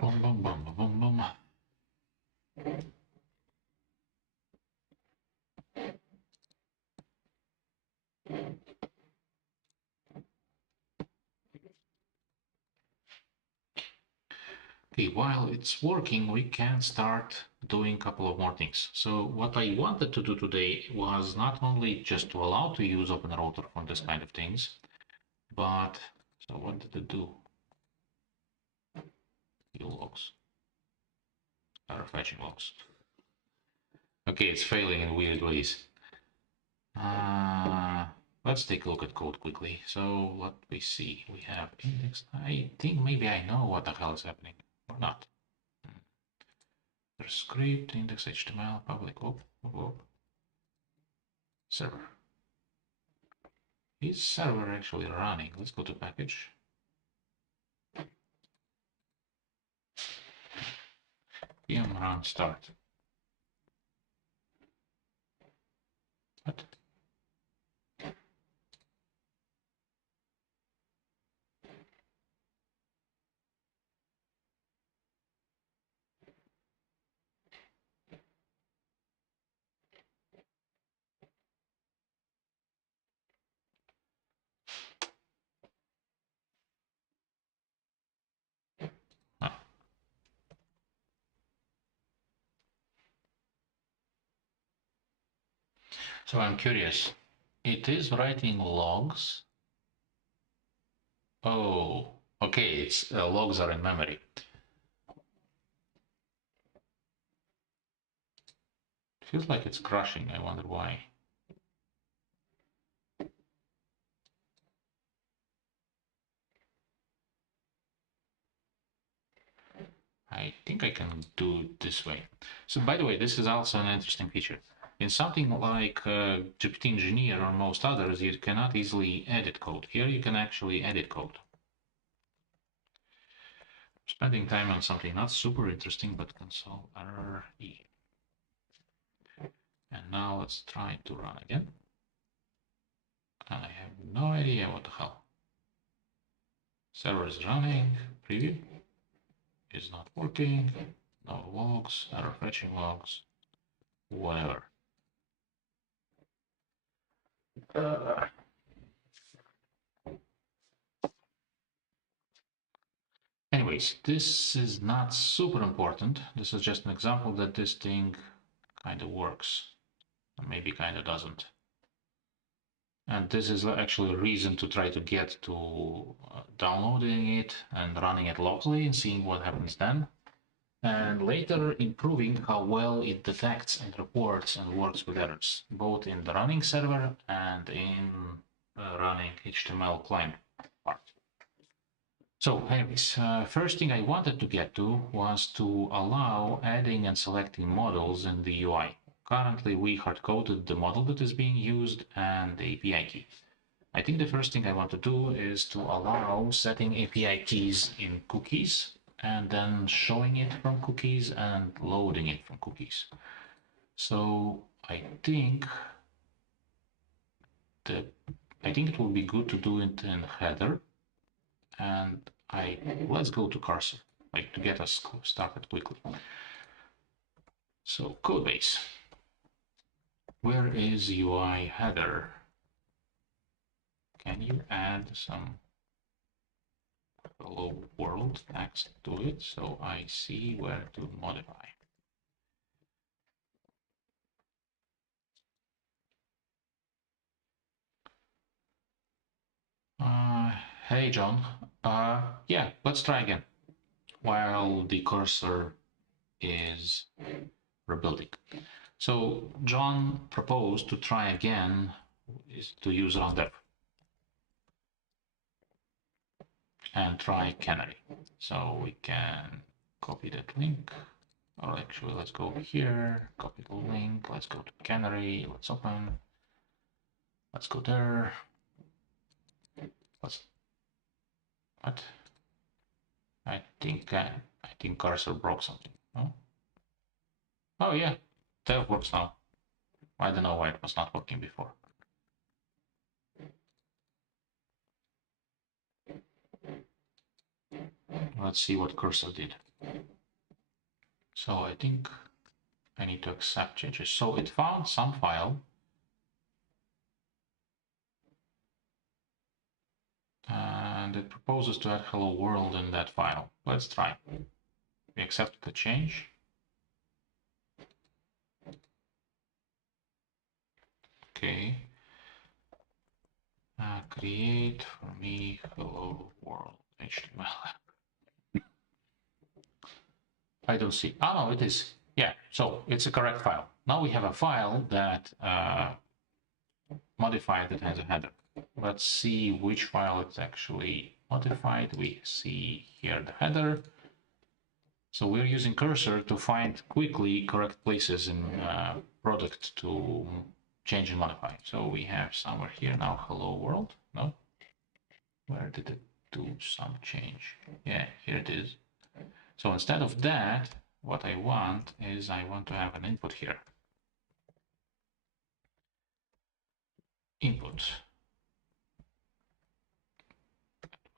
Boom, boom, boom, boom, boom, boom. Okay, while it's working, we can start doing a couple of more things. So what I wanted to do today was not only just to allow to use OpenRouter for this kind of things, but so what did it do? View logs. Error fetching logs. Okay, it's failing in weird ways. Let's take a look at code quickly. So what we see, we have index. I think maybe I know what the hell is happening or not. There's script, index HTML, public, server. Is server actually running? Let's go to package. PM run start. What? Oh. So I'm curious. It is writing logs. Oh, okay. It's logs are in memory. Feels like it's crashing. I wonder why. I think I can do it this way. So by the way, this is also an interesting feature. In something like GPT Engineer or most others, you cannot easily edit code. Here you can actually edit code. Spending time on something not super interesting, but console error E. And now let's try to run again. And I have no idea what the hell. Server is running, preview is not working, no logs, error fetching logs, whatever. Anyways, this is not super important. This is just an example that this thing kind of works, or maybe kind of doesn't. And this is actually a reason to try to get to downloading it and running it locally and seeing what happens then. and later improving how well it detects and reports and works with errors, both in the running server and in running HTML client part. So anyways, first thing I wanted to get to was to allow adding and selecting models in the UI. Currently, we hard-coded the model that is being used and the API key. I think the first thing I want to do is to allow setting API keys in cookies and then showing it from cookies and loading it from cookies. So I think it will be good to do it in header, and let's go to cursor, like to get us started quickly. So codebase, where is UI header? Can you add some hello world text to it so I see where to modify? Hey John, yeah, let's try again while the cursor is rebuilding. So John proposed to try again is to use roundef and try canary. So we can copy that link, or actually let's go here, copy the link, let's go to canary, let's open, let's go there, what? I think cursor broke something. No? Oh yeah, that works now. I don't know why it was not working before. Let's see what cursor did. So I think I need to accept changes. So it found some file and it proposes to add hello world in that file. Let's try. We accept the change. Okay. Create for me hello world HTML. I don't see. Oh no, it is. Yeah, so it's a correct file. Now we have a file that modified that has a header. Let's see which file it's actually modified. We see here the header. So we're using cursor to find quickly correct places in product to change and modify. So we have somewhere here now hello world. No? Where did it do some change? Yeah, here it is. So instead of that, what I want is I want to have an input here. Input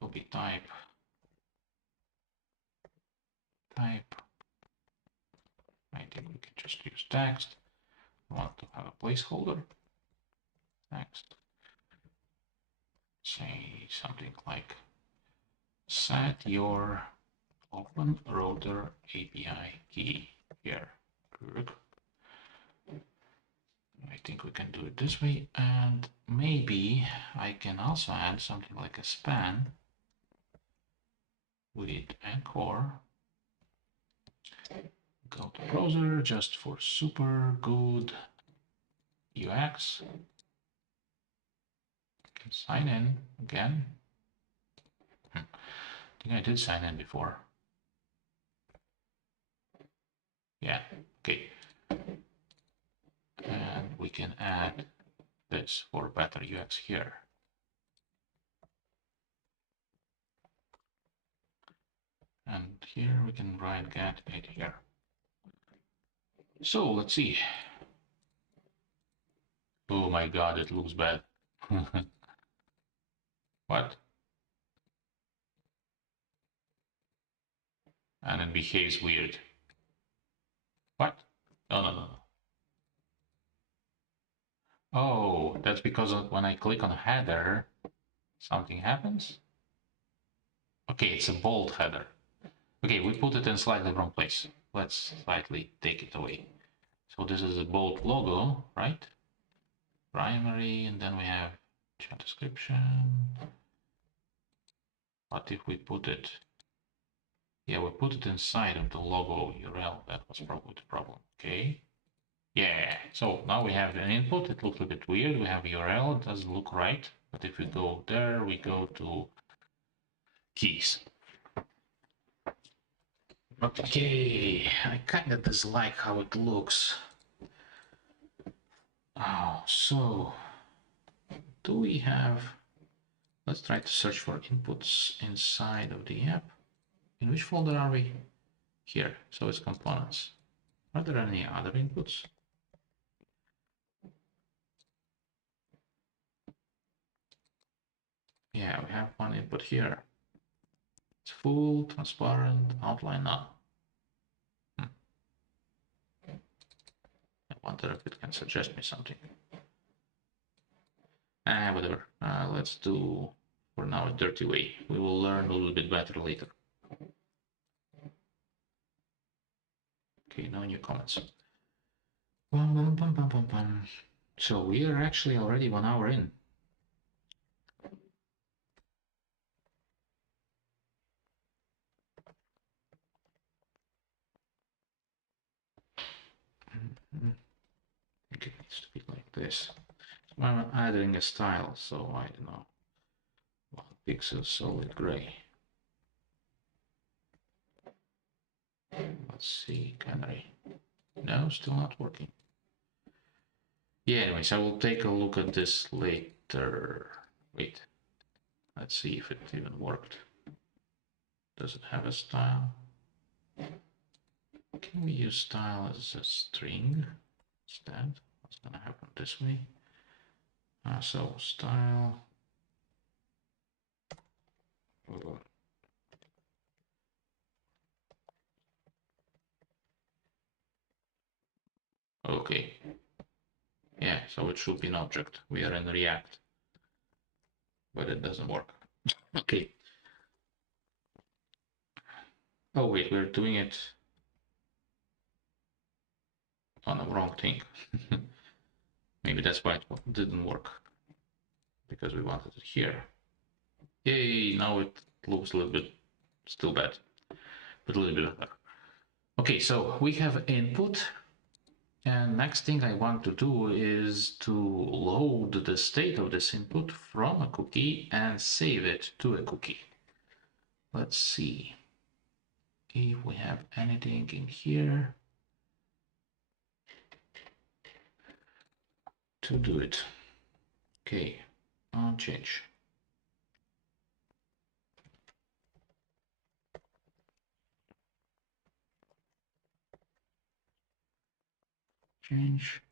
will be type. I think we can just use text. I want to have a placeholder. Text. Say something like set your OpenRouter API key here. Good. I think we can do it this way, and maybe I can also add something like a span with anchor. Go to browser just for super good UX. Sign in again. I think I did sign in before. Yeah, okay. And we can add this for better UX here. And here we can write get it here. So let's see. Oh my god, it looks bad. What? And it behaves weird. What? No, no, no. Oh, that's because when I click on header, something happens? Okay, it's a bold header. Okay, we put it in slightly wrong place. Let's slightly take it away. So this is a bold logo, right? Primary, and then we have chat description. What if we put it Yeah, we put it inside of the logo URL. That was probably the problem. Okay. Yeah, so now we have an input. It looks a bit weird. We have URL, it doesn't look right. But if we go there, we go to keys. Okay, I kind of dislike how it looks. Oh, so do we have, let's try to search for inputs inside of the app. In which folder are we? Here, so it's components. Are there any other inputs? Yeah, we have one input here. It's full, transparent, outline none. I wonder if it can suggest me something. Whatever. Let's do, for now, a dirty way. We will learn a little bit better later. Okay, no new comments. Bum, bum, bum, bum, bum, bum. So we are actually already 1 hour in. I think it needs to be like this. So I'm adding a style, so I don't know. 1 pixel solid gray. Let's see, canary. No, still not working. Yeah, anyways, I will take a look at this later. Wait, let's see if it even worked. Does it have a style? Can we use style as a string instead? What's gonna happen this way? So style. Okay. Yeah, so it should be an object. We are in React, but it doesn't work. Okay. Oh wait, we're doing it on the wrong thing. Maybe that's why it didn't work, because we wanted it here. Yay, now it looks a little bit still bad, but a little bit better. Okay, so we have input, and next thing I want to do is to load the state of this input from a cookie and save it to a cookie. Let's see if we have anything in here to do it. Okay, change. Change.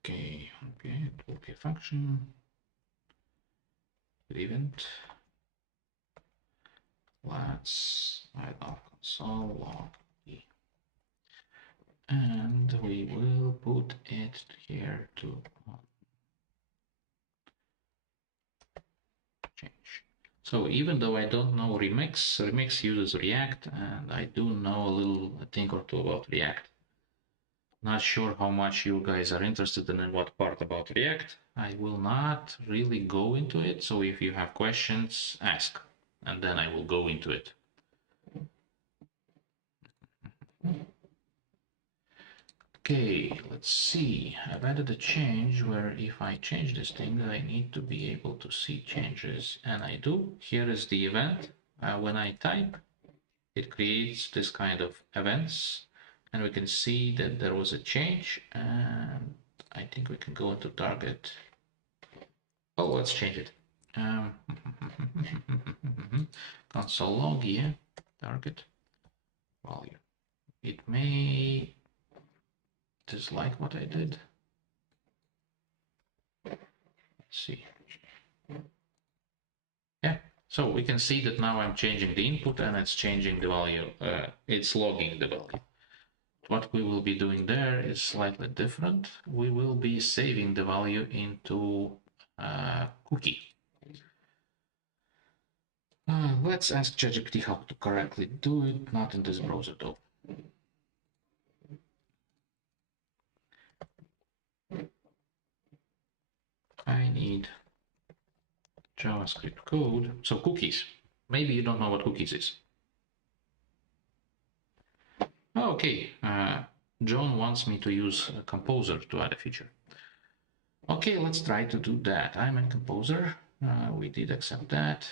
Okay, it will be a function. Event. Let's add our console log e. And we will put it here to change. So even though I don't know Remix uses React, and I do know a thing or two about React. Not sure how much you guys are interested in what part about React. I will not really go into it, so if you have questions, ask, and then I will go into it. Okay, let's see. I've added a change where if I change this thing, I need to be able to see changes, and I do. Here is the event. When I type, it creates this kind of events, and we can see that there was a change, and I think we can go into target. Oh, let's change it. Console log, yeah, target value. It may dislike what I did. Let's see. Yeah, so we can see that now I'm changing the input and it's changing the value. It's logging the value. What we will be doing there is slightly different. We will be saving the value into a cookie. Let's ask ChatGPT how to correctly do it, not in this browser though. I need JavaScript code. So cookies. Maybe you don't know what cookies is. Okay, John wants me to use Composer to add a feature. Okay, let's try to do that. I'm in Composer. We did accept that.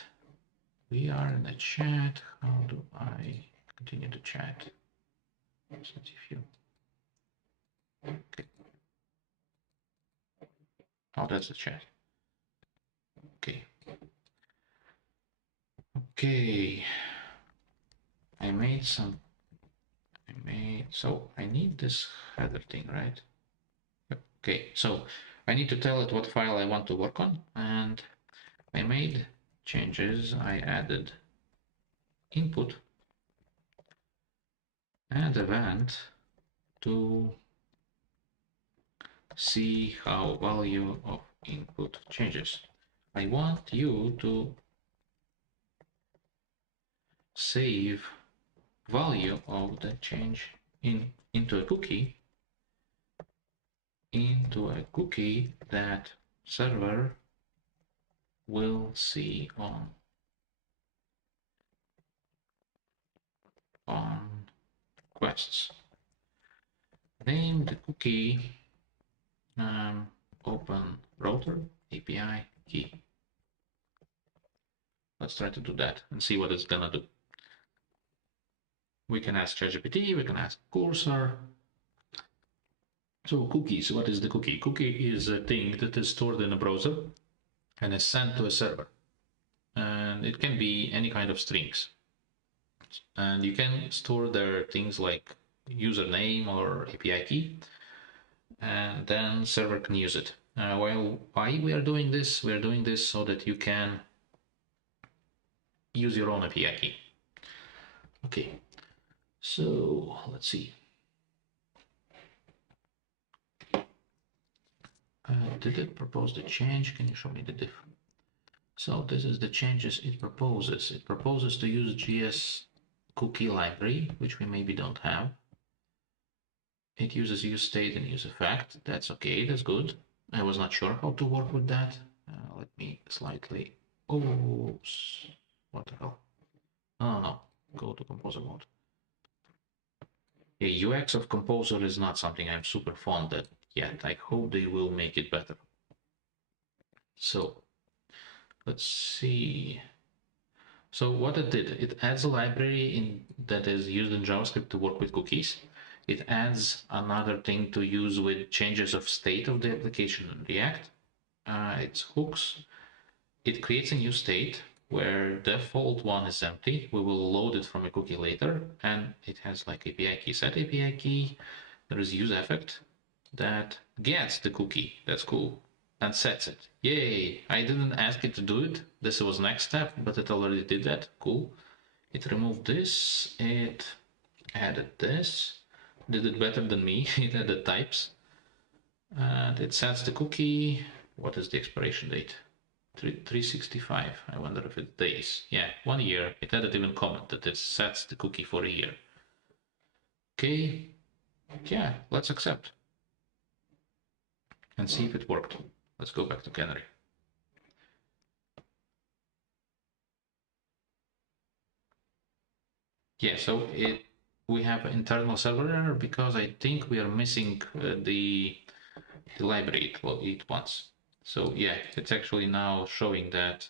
We are in the chat. How do I continue the chat? Okay. Oh, that's the chat. Okay. Okay. So I need this header thing, right? Okay, so I need to tell it what file I want to work on, and I made changes. I added input and event to see how value of input changes. I want you to save value of the change into a cookie that server will see on quests. Name the cookie OpenRouter API key. Let's try to do that and see what it's gonna do. We can ask ChatGPT, we can ask Cursor. So cookies, what is the cookie? Cookie is a thing that is stored in a browser and is sent to a server. And it can be any kind of strings. And you can store there things like username or API key, and then server can use it. Why we are doing this? We are doing this so that you can use your own API key. Okay, so let's see. Did it propose the change? Can you show me the diff? So this is the changes it proposes. It proposes to use GS cookie library, which we maybe don't have. It uses useState and useEffect. That's okay, that's good. I was not sure how to work with that. Let me slightly... Oops. What the hell? Oh no, go to Composer mode. Yeah, UX of Composer is not something I'm super fond of yet. I hope they will make it better. So, let's see. So what it did, it adds a library that is used in JavaScript to work with cookies. It adds another thing to use with changes of state of the application in React. It's hooks. It creates a new state where default one is empty. We will load it from a cookie later, and it has like API key, set API key. There is use effect that gets the cookie. That's cool. And sets it. Yay! I didn't ask it to do it. This was next step, but it already did that. Cool. It removed this. It added this. Did it better than me. It added types. And it sets the cookie. What is the expiration date? 365. I wonder if it's days. Yeah, 1 year. It added even comment that it sets the cookie for a year. Okay. Yeah, let's accept. And see if it worked. Let's go back to Canary. Yeah, so we have internal server error because I think we are missing the library it wants. So yeah, it's actually now showing that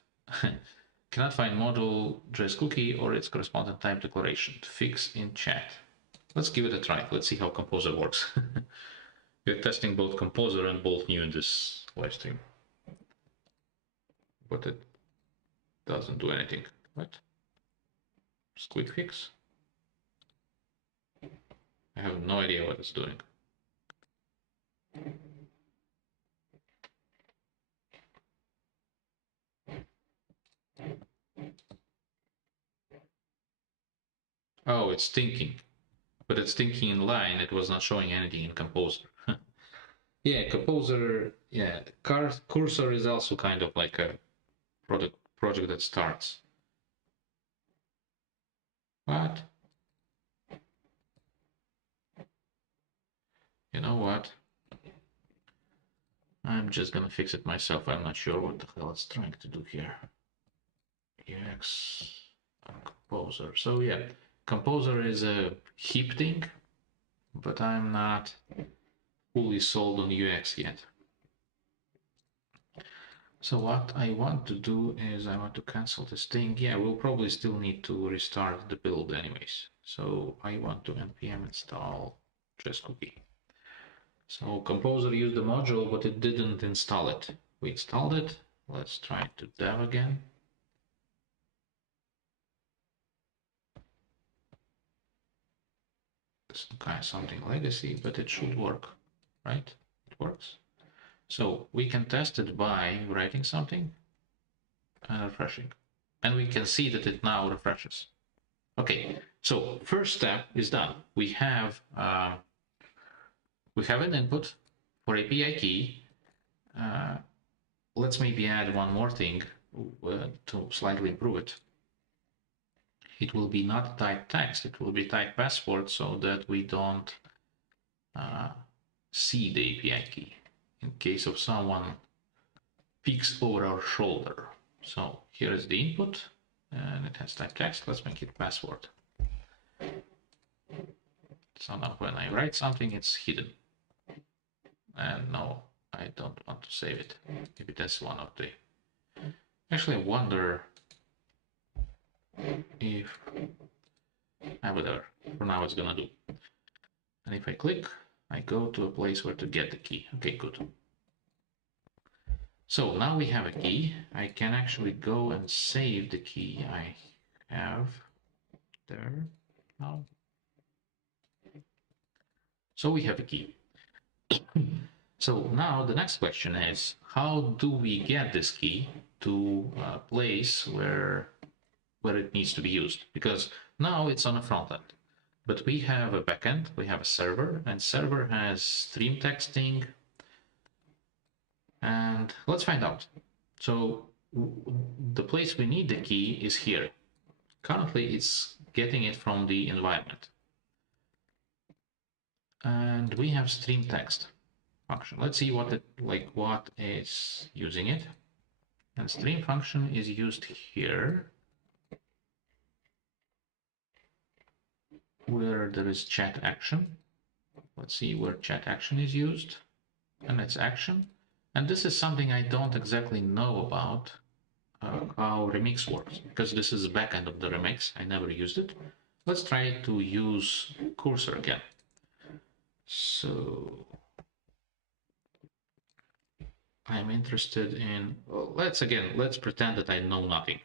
cannot find module JS cookie or its corresponding type declaration. Fix in chat. Let's give it a try. Let's see how Composer works. We're testing both Composer and Bolt.New in this live stream. But it doesn't do anything. What? Just quick fix? I have no idea what it's doing. Oh, it's thinking. But it's thinking in line. It was not showing anything in Composer. Yeah, Composer, yeah. Cursor is also kind of like a project that starts. What? You know what? I'm just gonna fix it myself. I'm not sure what the hell it's trying to do here. UX Composer. So yeah, Composer is a hip thing, but I'm not fully sold on UX yet. So what I want to do is I want to cancel this thing. Yeah, we'll probably still need to restart the build anyways. So I want to npm install just cookie. So Composer used the module, but it didn't install it. We installed it. Let's try to dev again. It's kind of something legacy, but it should work, right? It works. So we can test it by writing something and refreshing. And we can see that it now refreshes. Okay, so first step is done. We have an input for API key. Let's maybe add one more thing to slightly improve it. It will be not type text, it will be type password, so that we don't see the API key in case of someone peeks over our shoulder. So here is the input, and it has type text. Let's make it password. So now when I write something, it's hidden. And no, I don't want to save it. Maybe that's one of the... Actually, I wonder if... whatever, for now it's gonna do. And if I click, I go to a place where to get the key. Okay, good. So now we have a key. I can actually go and save the key I have there now. So we have a key. So now the next question is, how do we get this key to a place where it needs to be used? Because now it's on a front end, but we have a backend, we have a server, and server has stream texting. And let's find out. So the place we need the key is here. Currently, it's getting it from the environment. And we have stream text function. Let's see what is using it. And stream function is used here, where there is chat action. Let's see where chat action is used, and it's action. And this is something I don't exactly know about, how Remix works, because this is the backend of the Remix. I never used it. Let's try to use cursor again. So I'm interested in, well, let's pretend that I know nothing.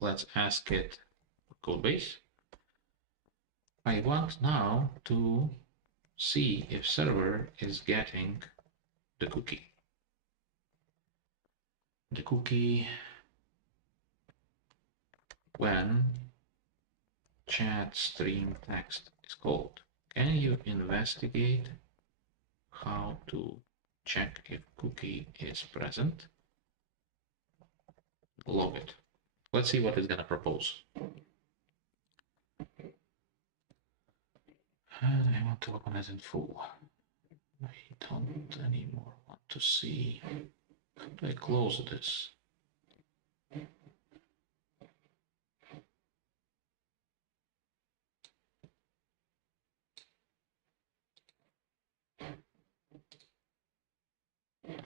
Let's ask it code base. I want now to see if server is getting the cookie. The cookie when chat stream text is called. Can you investigate how to check if cookie is present? Log it. Let's see what it's gonna propose. And I want to open it in full. I don't anymore want to see. How do I close this?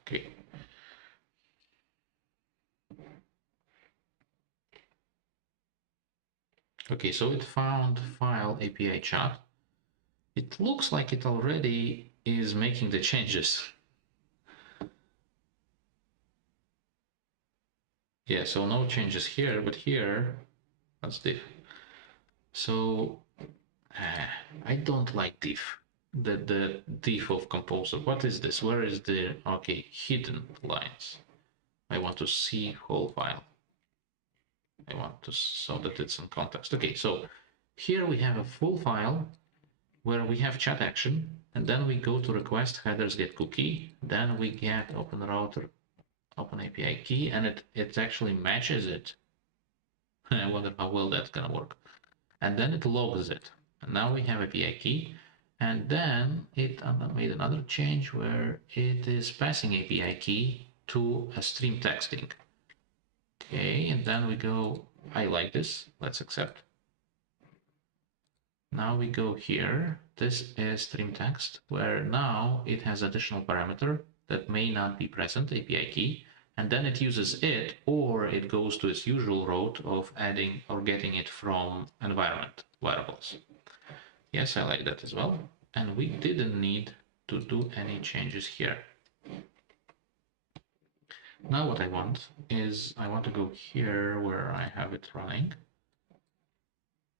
Okay. Okay, so it found file API chat. It looks like it already is making the changes. Yeah, so no changes here, but here, that's diff. So I don't like diff. The diff of Composer. What is this? Where is the, okay, hidden lines? I want to see whole file. I want to, so that it's in context. Okay, so here we have a full file where we have chat action, and then we go to request headers get cookie, then we get OpenRouter Open API key, and it actually matches it. I wonder how well that's gonna work. And then it logs it. And now we have API key, and then it made another change where it is passing API key to a stream texting. Okay, and then we go I like this. Let's accept. Now we go here. This is stream text, where now it has additional parameter that may not be present, API key, and then it uses it, or it goes to its usual route of adding or getting it from environment variables. Yes, I like that as well. And we didn't need to do any changes here. Now what I want is I want to go here where I have it running.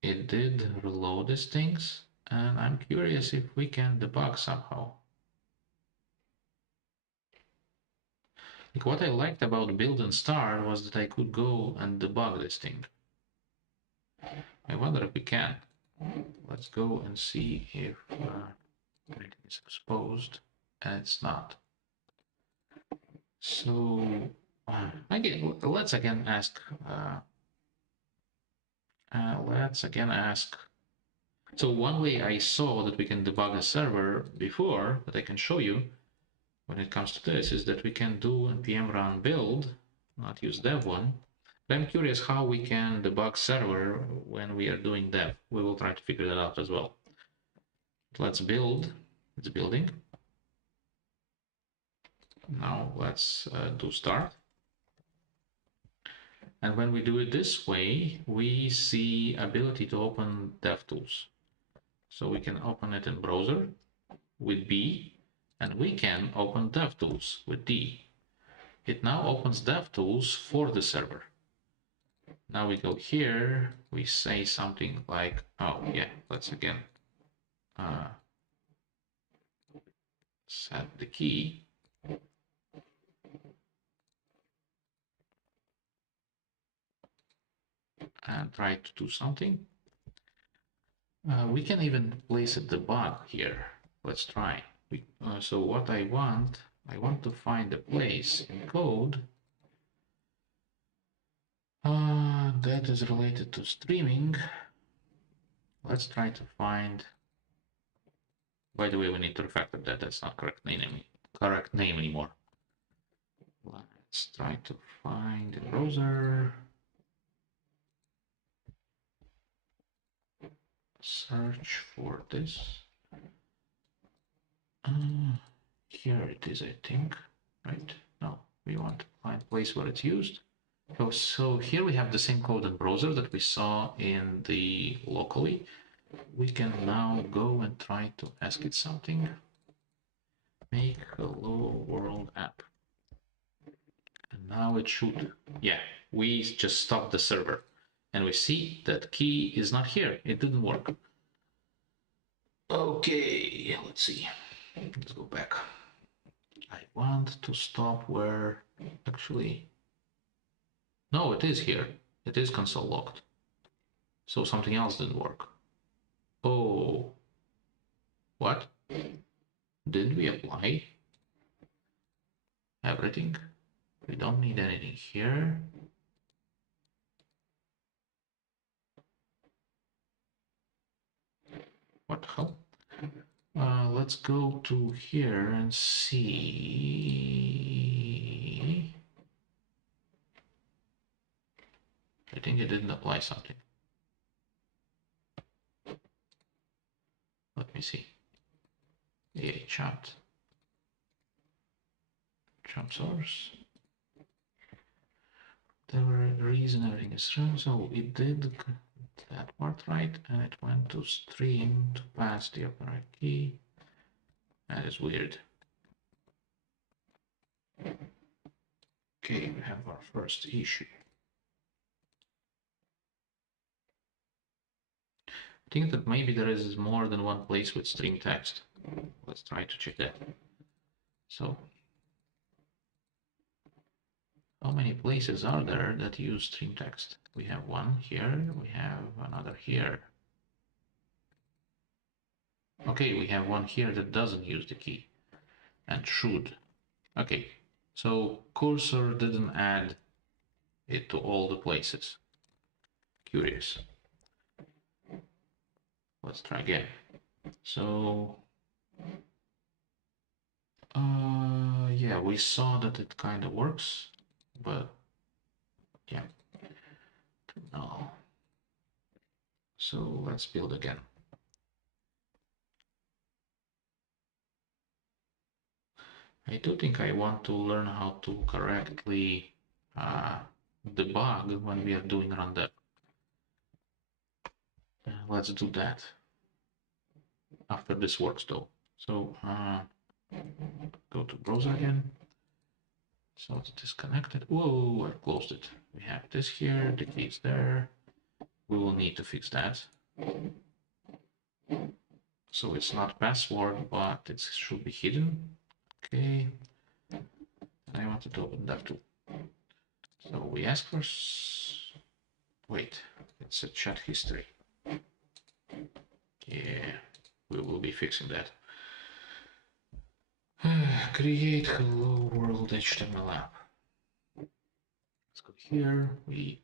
It did reload these things, and I'm curious if we can debug somehow. Like what I liked about build and start was that I could go and debug this thing. I wonder if we can. Let's go and see if anything is exposed, and it's not. So let's again ask. So one way I saw that we can debug a server before that I can show you when it comes to this is that we can do npm run build, not use dev one. But I'm curious how we can debug server when we are doing dev. We will try to figure that out as well. Let's build. It's building. Now let's do start. And when we do it this way, we see ability to open DevTools. So we can open it in browser with B, and we can open DevTools with D. It now opens DevTools for the server. Now we go here, we say something like, oh yeah, let's again set the key. And try to do something. We can even place a debug here. Let's try. So what I want to find a place in code that is related to streaming. Let's try to find. By the way, we need to refactor that. That's not correct name anymore. Let's try to find the browser. Search for this. Here it is, I think. Right? No, we want to find a place where it's used. So here we have the same code in browser that we saw in the locally. We can now go and try to ask it something. Make hello world app. And now it should, yeah, we just stopped the server. And we see that key is not here. It didn't work. Okay, let's see. Let's go back. I want to stop where actually. No, it is here. It is console logged. So something else didn't work. Oh. What? Did we apply everything? We don't need anything here. What the hell? Let's go to here and see. I think it didn't apply something. Let me see. AI chat. Jump source. The reason everything is wrong, so it did that part right, and it went to stream to pass the operator key. That is weird. Okay, we have our first issue. I think that maybe there is more than one place with stream text. Let's try to check that. So, how many places are there that use stream text? We have one here, we have another here. Okay, we have one here that doesn't use the key and should. Okay, so cursor didn't add it to all the places. Curious. Let's try again. So, yeah, we saw that it kind of works, but yeah. No. So let's build again. I do think I want to learn how to correctly debug when we are doing run dev. Let's do that after this works though. So go to browser again. So it's disconnected. Whoa, I closed it. We have this here, the key is there. We will need to fix that. So it's not password, but it should be hidden. Okay. And I wanted to open that too. So we ask for, wait, it's a chat history. Yeah, we will be fixing that. Create hello world HTML app. Let's go here. We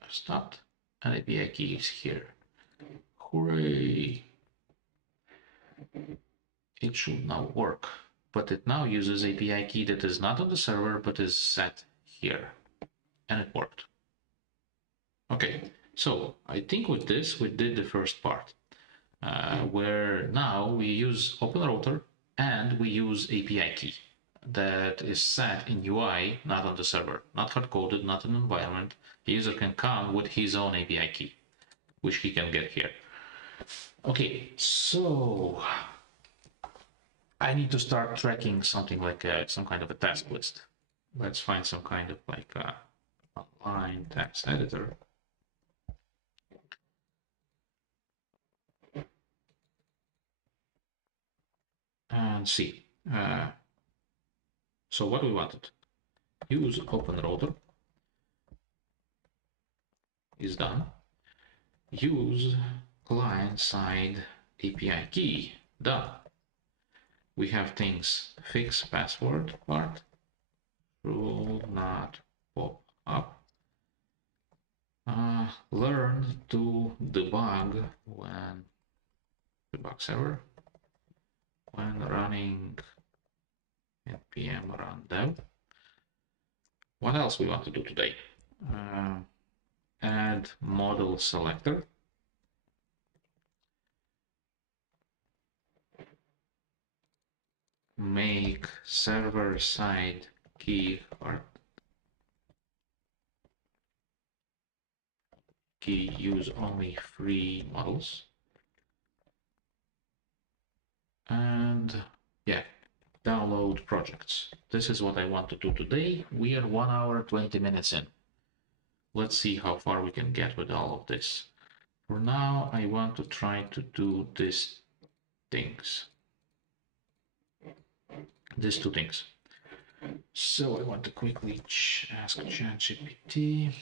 have stopped, and API key is here. Hooray! It should now work, but it now uses API key that is not on the server but is set here, and it worked. Okay, so I think with this we did the first part, where now we use OpenRouter and we use API key that is set in UI, not on the server, not hard-coded, not an environment. The user can come with his own API key, which he can get here. Okay, so I need to start tracking something like some kind of a task list. Let's find some kind of like online task editor. And see. So what we wanted, use OpenRouter is done. Use client-side API key, done. We have things fix password part, rule not pop up. Learn to debug when debug server when running npm run dev. What else we want to do today? Add model selector. Make server-side key use only free models. And yeah, download projects. This is what I want to do today. We are 1 hour 20 minutes in. Let's see how far we can get with all of this. For now, I want to try to do these two things. So I want to quickly ask ChatGPT.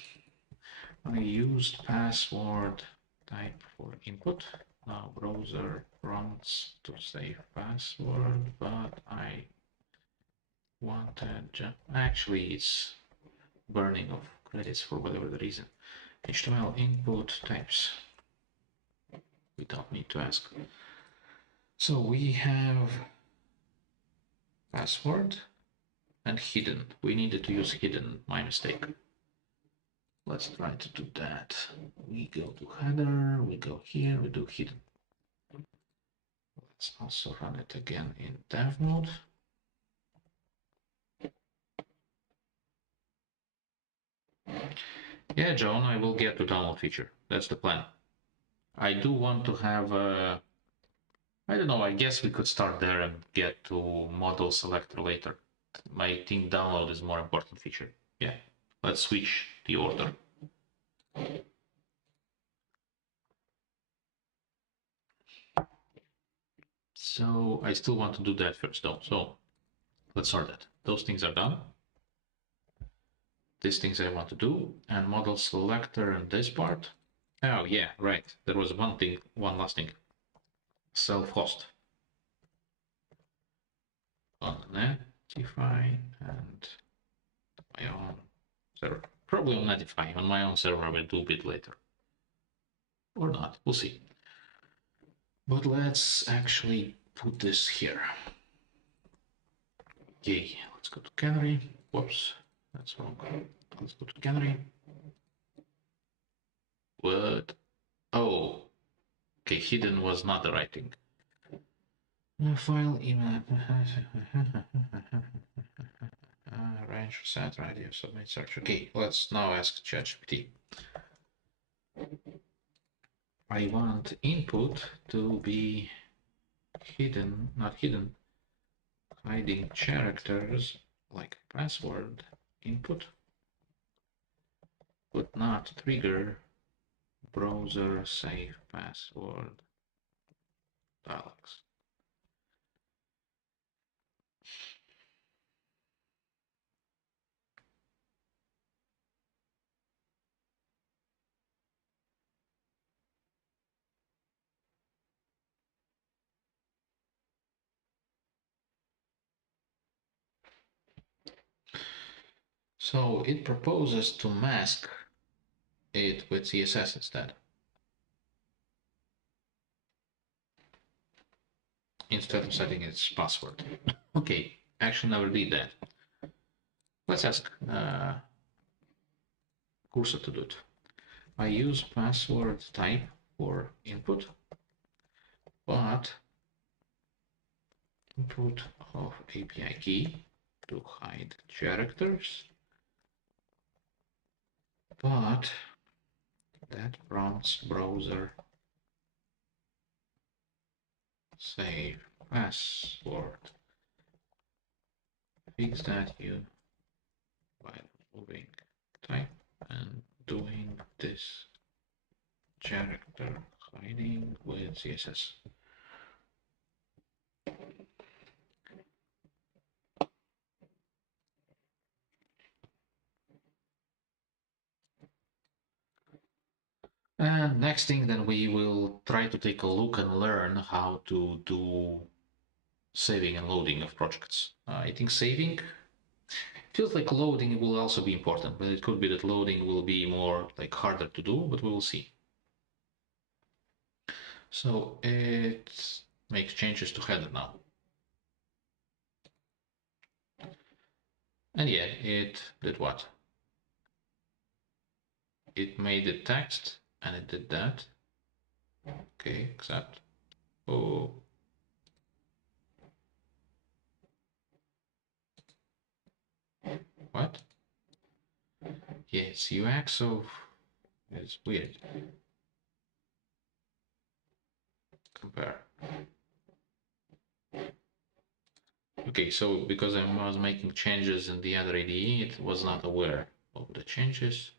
I used password type for input. Now browser prompts to save password, but I wanted, actually it's burning of credits for whatever the reason. HTML input types. We don't need to ask. So we have password and hidden. We needed to use hidden, my mistake. Let's try to do that. We go to header, we go here, we do hidden. Let's also run it again in dev mode. Yeah, John, I will get to download feature. That's the plan. I do want to have a, I don't know, I guess we could start there and get to model selector later. I think download is more important feature. Yeah, let's switch the order. So I still want to do that first though. So let's sort that. Those things are done. These things I want to do, and model selector and this part. Oh yeah, right. There was one last thing. Self-host on Netlify and my own server. Probably on Netlify. On my own server I will do a bit later. Or not, we'll see. But let's actually put this here. Okay, let's go to canary. Whoops, that's wrong. Let's go to canary. but oh, okay, hidden was not the right thing. File email range set radius submit search. Okay, let's now ask ChatGPT. I want input to be hidden, not hidden, hiding characters like password input, but not trigger browser save password dialogues. So it proposes to mask it with CSS instead of setting its password. Okay, actually never did that. Let's ask Cursor to do it. I use password type for input, but input of API key to hide characters, but that prompts browser save password. Fix that you by moving type and doing this character hiding with CSS. And next thing, then we will try to take a look and learn how to do saving and loading of projects. I think saving feels like loading will also be important, but it could be that loading will be more like harder to do, but we will see. So it makes changes to header now. And yeah, it did what? It made the text and it did that. Okay, accept. Oh. What? Yes, UX, so it's weird. Compare. Okay, so because I was making changes in the other IDE, it was not aware of the changes.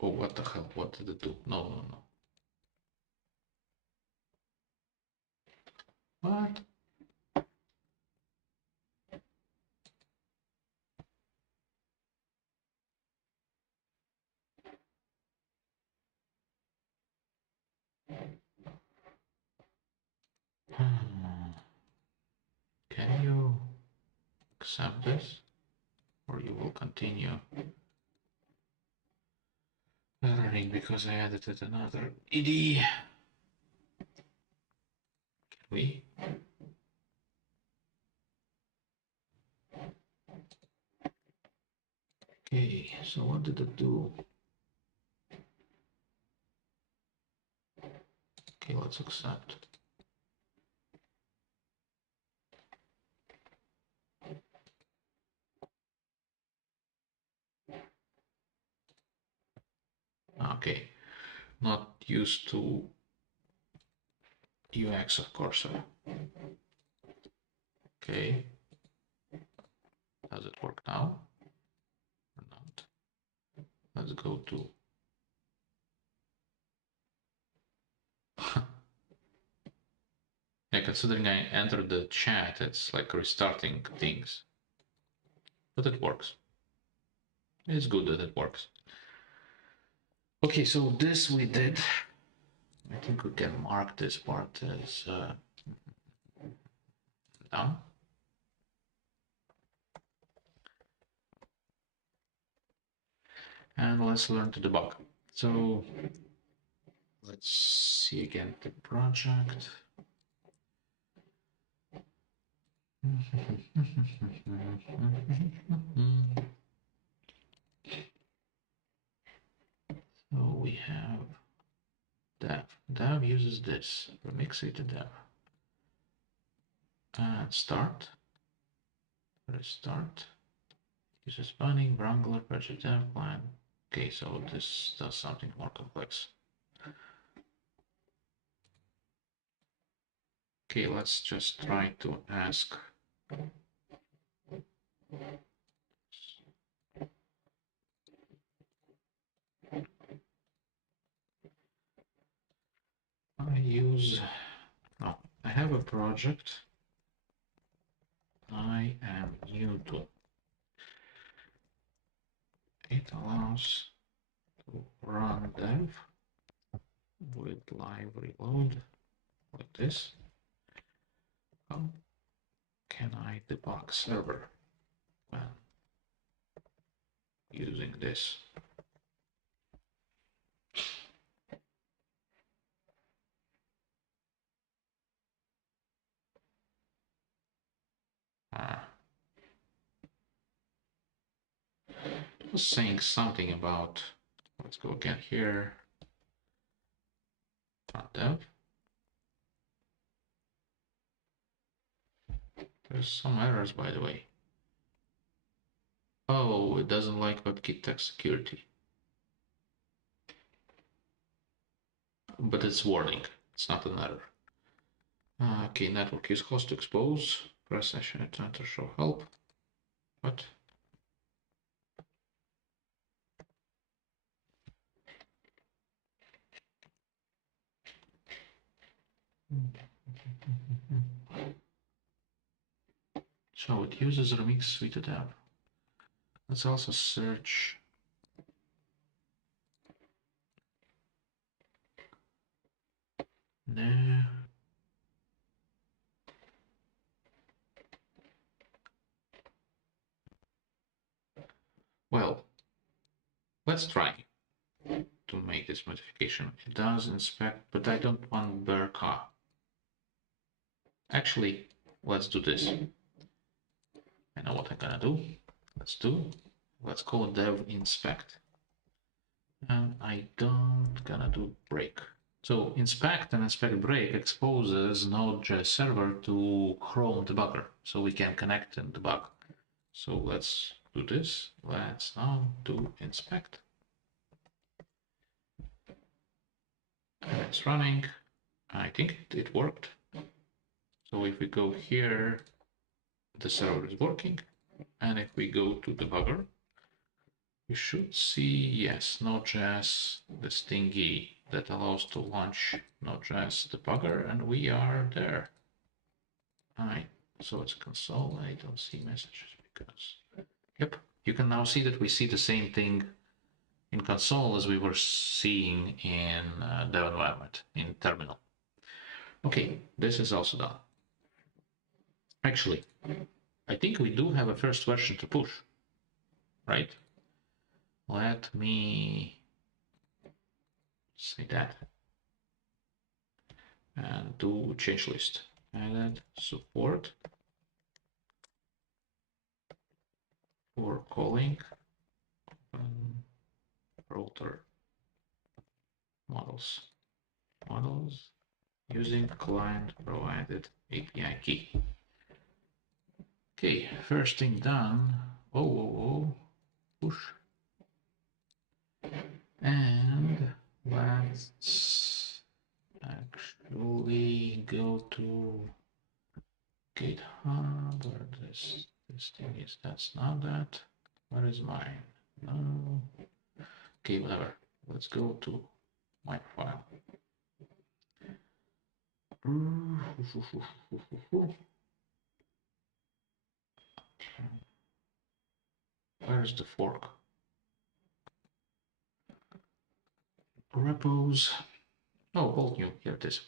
Oh, what the hell? What did it do? No, no, no. What? Can you accept this? Or you will continue erroring because I edited another IDE. Can we? Okay, so what did it do? Okay, let's accept. Okay, not used to UX, of course. Okay, does it work now or not? Let's go to yeah, considering I entered the chat, it's like restarting things, but it works. It's good that it works. Okay, so this we did. I think we can mark this part as done. And let's learn to debug. So let's see again the project. So we have dev. Dev uses this. Remix it to dev. And start. Restart. Uses bunning, Wrangler, purchase dev plan. Okay, so this does something more complex. Okay, let's just try to ask. I have a project. I am new to. It allows to run dev with live reload like this. How can I debug server when using this? Was saying something about, let's go again here, dev. There's some errors, by the way. Oh, it doesn't like WebKit text security. But it's warning, it's not an error. Okay, network use host to expose, press session to enter show help. What? So it uses remix suite dev. Let's also search. No. Well, let's try to make this modification. It does inspect, but I don't want Berka. Actually, let's do this. I know what I'm gonna do. Let's call it dev inspect. And I don't gonna do break. So inspect and inspect break exposes Node.js server to Chrome debugger, so we can connect and debug. So let's do this. Let's now do inspect. And it's running. I think it worked. So if we go here, the server is working. And if we go to debugger, we should see, yes, Node.js, this thingy that allows to launch Node.js debugger, and we are there. All right, so it's console. I don't see messages because, yep, you can now see that we see the same thing in console as we were seeing in dev environment in terminal. Okay, this is also done. Actually, I think we do have a first version to push, right? Let me say that and do change list. Added support for calling router models using client provided API key. Okay, first thing done. Push. And let's actually go to GitHub, where this thing is. That's not that. Where is mine? No. Okay, whatever. Let's go to my file. Where's the fork? Repos. Oh, Bolt.New. Here it is.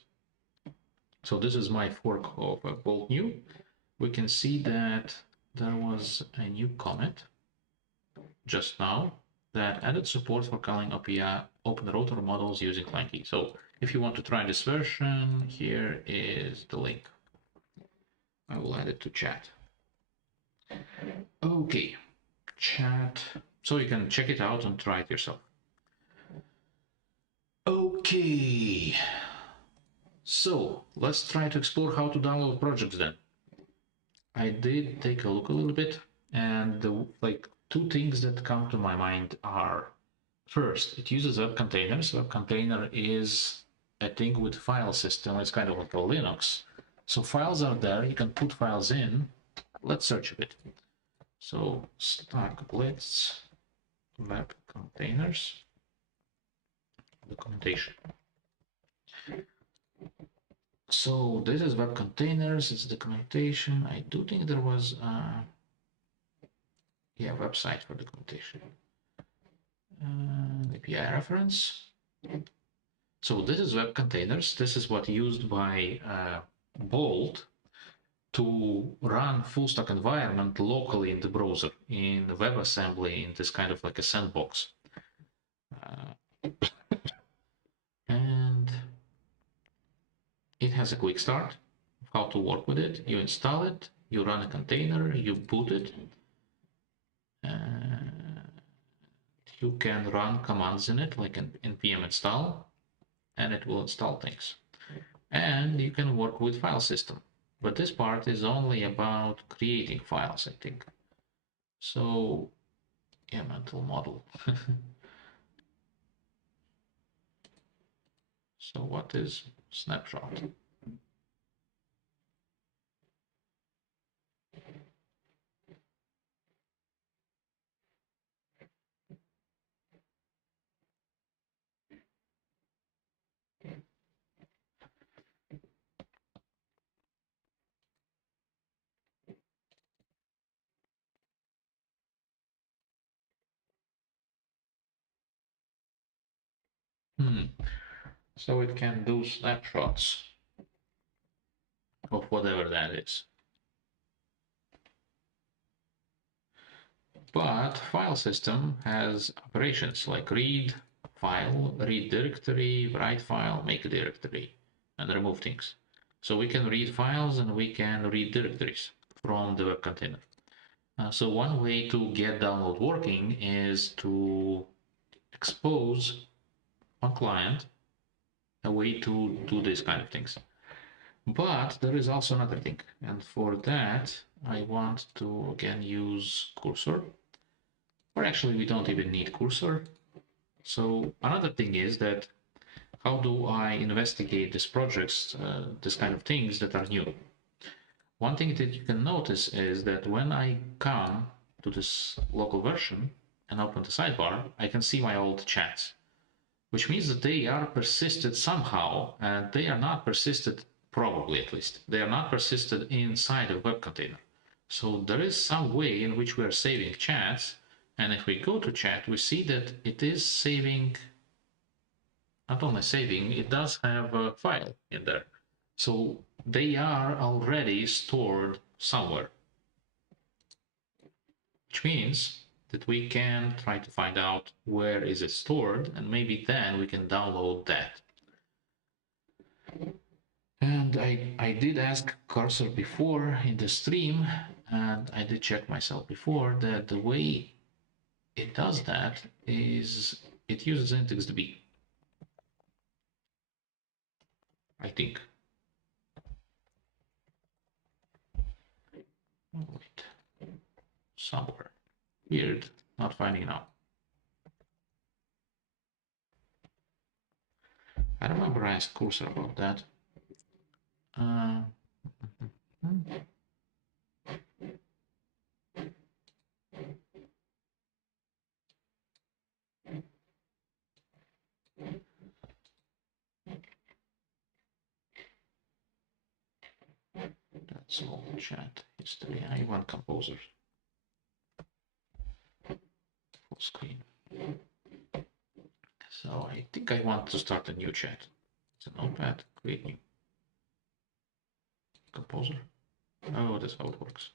So this is my fork of Bolt.New. We can see that there was a new comment just now that added support for calling API OpenRouter models using client key. So if you want to try this version, here is the link. I will add it to chat. Okay, chat. So you can check it out and try it yourself. Okay, so let's try to explore how to download projects then. I did take a look a little bit, and the two things that come to my mind are, first, it uses web containers. Web container is a thing with file system. It's kind of like a Linux. So files are there, you can put files in. Let's search a bit. So StackBlitz web containers documentation. So this is web containers, it's documentation. I do think there was a website for documentation. API reference. So this is web containers. This is what used by Bolt to run Fullstack environment locally in the browser, in WebAssembly, in this kind of like a sandbox. And it has a quick start of how to work with it. You install it, you run a container, you boot it. You can run commands in it, like npm install, and it will install things. And you can work with file system. But this part is only about creating files, I think. So, yeah, mental model. So what is snapshot? So it can do snapshots of whatever that is. But file system has operations like read file, read directory, write file, make a directory, and remove things. So we can read files and we can read directories from the web container. So one way to get download working is to expose on client a way to do these kind of things. But there is also another thing, and for that I want to again use cursor, or actually we don't even need cursor. So another thing is that how do I investigate these projects, this kind of things that are new? One thing that you can notice is that when I come to this local version and open the sidebar, I can see my old chats, which means that they are persisted somehow, and they are not persisted, probably at least, they are not persisted inside a web container. So there is some way in which we are saving chats, and if we go to chat, we see that it is saving, not only saving, it does have a file in there. So they are already stored somewhere, which means that we can try to find out where is it stored, and maybe then we can download that. And I did ask cursor before in the stream, and I did check myself before that the way it does that is it uses IndexedDB, I think. Oh, wait, somewhere. Weird, not finding now. I remember I asked cursor about that. That's all chat history. I want composer. Full screen. So I think I want to start a new chat. It's a notepad, create new. Composer. Oh, that's how it works.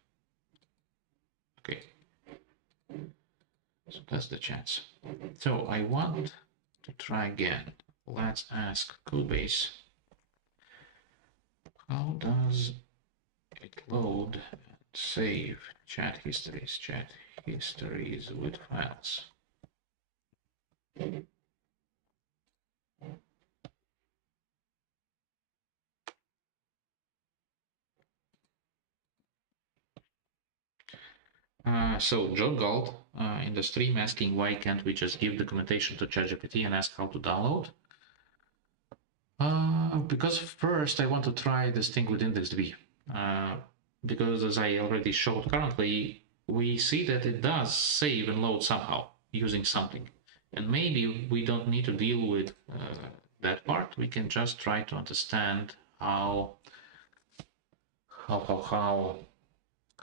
Okay. So that's the chance. So I want to try again. Let's ask Codebase. How does it load and save chat histories with files? So John Galt in the stream asking why can't we just give documentation to ChatGPT and ask how to download? Because first I want to try this thing with IndexedDB. Because as I already showed currently, we see that it does save and load somehow using something. And maybe we don't need to deal with that part. We can just try to understand how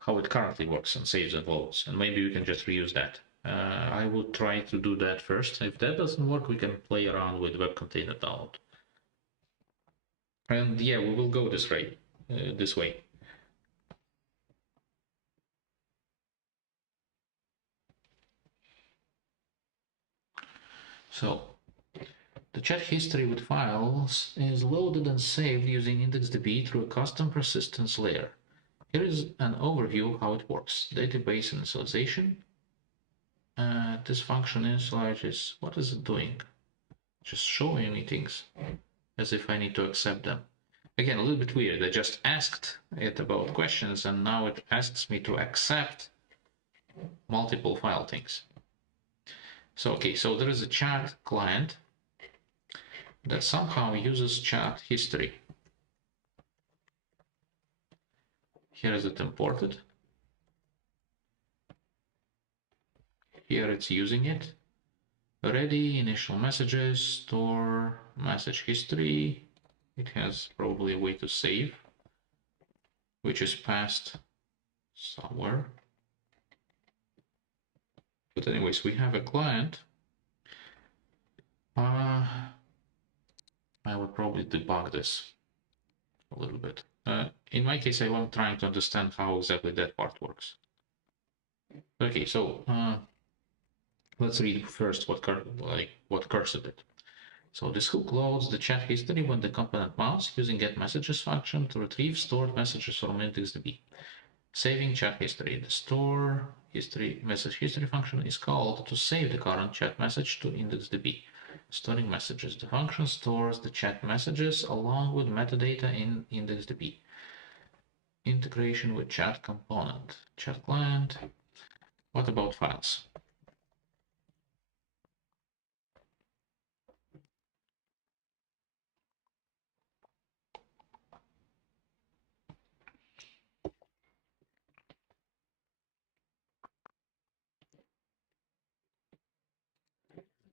it currently works and saves and loads. And maybe we can just reuse that. I would try to do that first. If that doesn't work, we can play around with web container download. And yeah, we will go this way. So the chat history with files is loaded and saved using IndexedDB through a custom persistence layer. Here is an overview of how it works. Database initialization. This function initializes, what is it doing? Just showing me things as if I need to accept them. Again, a little bit weird. I just asked it about questions and now it asks me to accept multiple file things. So, okay, so there is a chat client that somehow uses chat history. Here is it imported. Here it's using it. Ready, initial messages, store, message history. It has probably a way to save, which is passed somewhere. But anyways, we have a client. I would probably debug this a little bit. In my case, I'm trying to understand how exactly that part works. Okay, so let's read first what cursor did. So this hook loads the chat history when the component mounts using getMessages function to retrieve stored messages from IndexedDB. Saving chat history. The store history message history function is called to save the current chat message to IndexedDB. Storing messages. The function stores the chat messages along with metadata in IndexedDB. Integration with chat component. Chat client. What about files?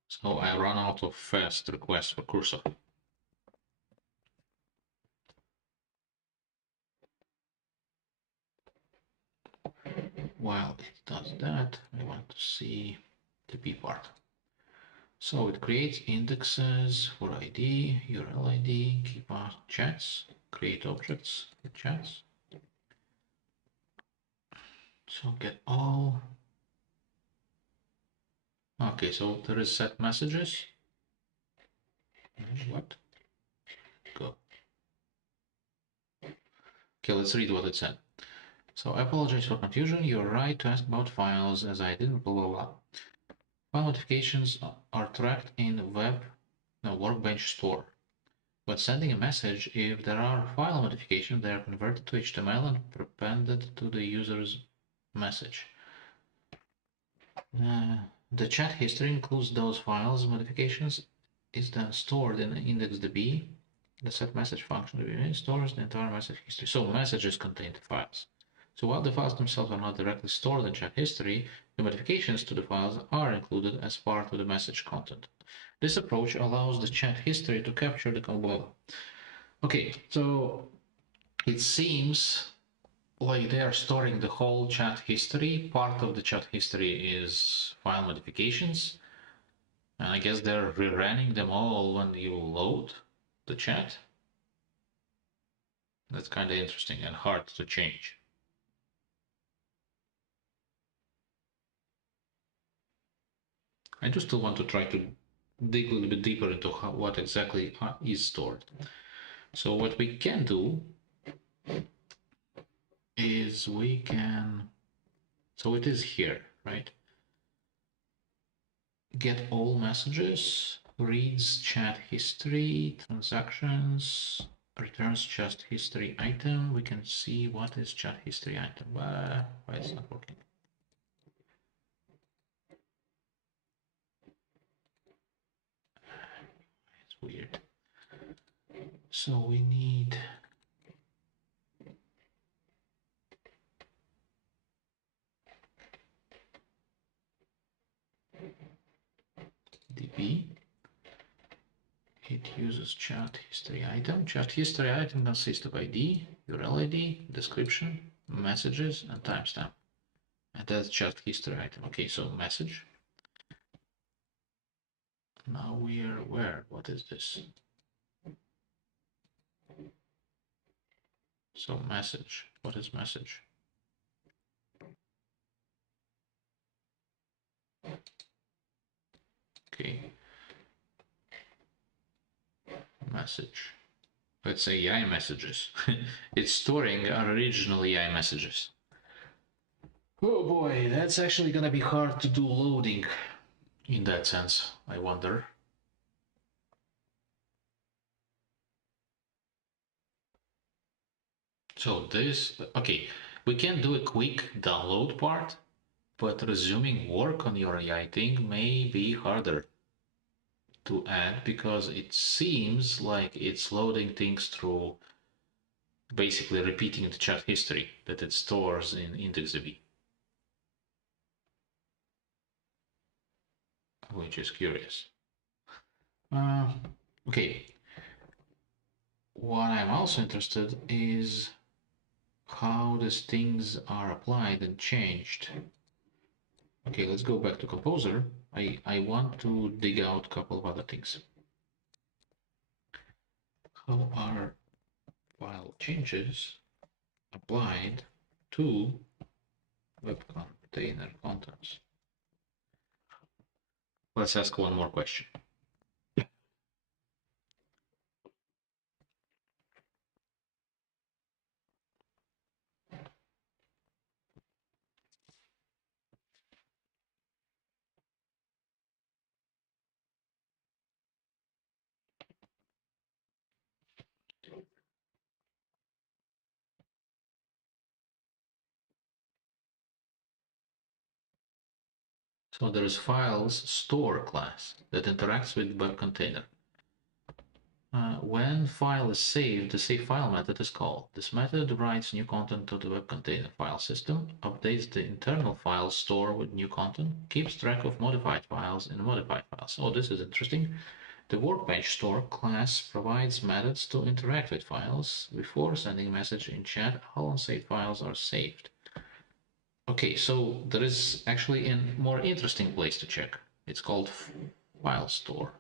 So I run out of fast requests for cursor. While it does that, I want to see the B part. So it creates indexes for ID, URL ID, key path chats, create objects for chats. So get all. Okay, so there is set messages. What? Go. Okay, let's read what it said. So I apologize for confusion. You're right to ask about files as I didn't blah blah blah. File modifications are tracked in Workbench store. When sending a message, if there are file modifications, they are converted to HTML and appended to the user's message. The chat history includes those files. Modifications is then stored in IndexedDB. The set message function stores the entire message history. So messages contain the files. So while the files themselves are not directly stored in chat history, the modifications to the files are included as part of the message content. This approach allows the chat history to capture the combo. Okay, so it seems like they are storing the whole chat history. Part of the chat history is file modifications. And I guess they're rerunning them all when you load the chat. That's kind of interesting and hard to change. I do still want to try to dig a little bit deeper into what exactly is stored. So what we can do is we can, so it is here, right? Get all messages, reads chat history, transactions, returns chat history item. We can see what is chat history item. Why is it not working? weird. So we need DB. It uses chat history item. Chat history item consists of ID, URL ID, description, messages, and timestamp. And that's chat history item. Okay, so message. Now we are where? What is this? So message. What is message? Okay. Message. Let's say AI messages. It's storing our original AI messages. Oh boy, that's actually gonna be hard to do loading in that sense, I wonder. So this, okay, we can do a quick download part, but resuming work on your AI thing may be harder to add because it seems like it's loading things through basically repeating the chat history that it stores in IndexedDB, which is curious. Okay, what I'm also interested is how these things are applied and changed. Okay, let's go back to Composer. I want to dig out a couple of other things. How are file changes applied to web container contents? Let's ask one more question. So there is files store class that interacts with web container. When file is saved, the save file method is called. This method writes new content to the web container file system, updates the internal file store with new content, keeps track of modified files and modified files. Oh, this is interesting. The workbench store class provides methods to interact with files. Before sending a message in chat, all unsaved files are saved. Okay, so there is actually a more interesting place to check. It's called file store.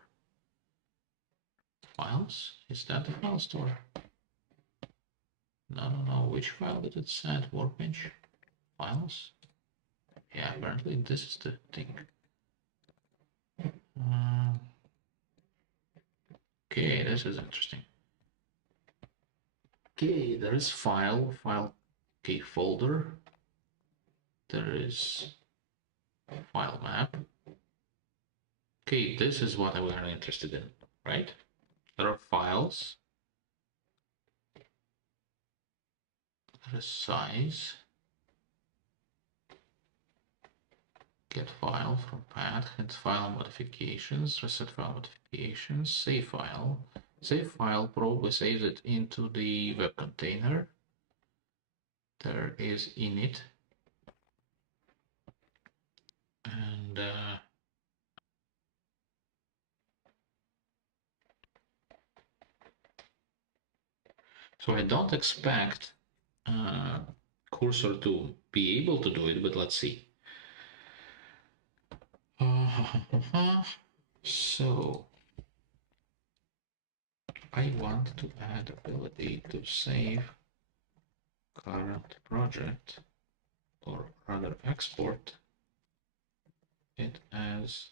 Files? Is that the file store? No. Which file did it send? Workbench? Files? Yeah, apparently this is the thing. Okay, this is interesting. Okay, there is file, okay, folder. There is file map. Okay, this is what we are interested in, right? There are files. There is size. Get file from path, hit file modifications, reset file modifications, save file. Save file probably saves it into the web container. There is init. And so I don't expect cursor to be able to do it, but let's see. So I want to add ability to save current project, or rather export it as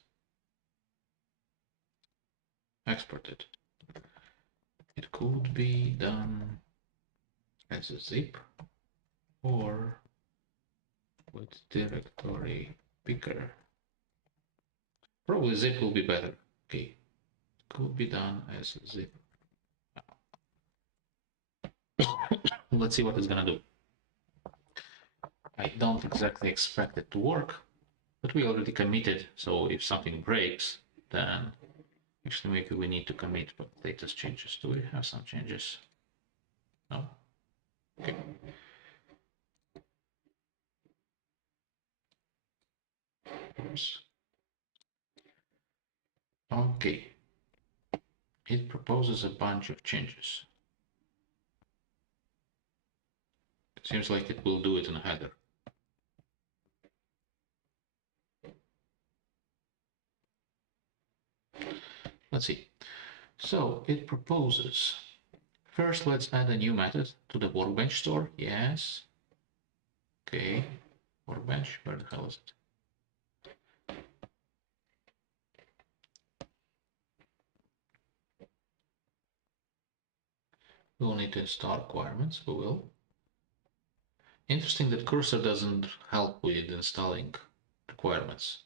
exported. It could be done as a zip or with directory picker. Probably zip will be better. Okay, could be done as a zip. Let's see what it's gonna do. I don't exactly expect it to work, but we already committed, so if something breaks, then Actually, maybe we need to commit but latest changes. Do we have some changes? No? Okay. Oops. Okay. It proposes a bunch of changes. It seems like it will do it in a header. Let's see. So it proposes, first let's add a new method to the workbench store. Yes. Okay. Workbench, where the hell is it? We'll need to install requirements. We will. Interesting that cursor doesn't help with installing requirements.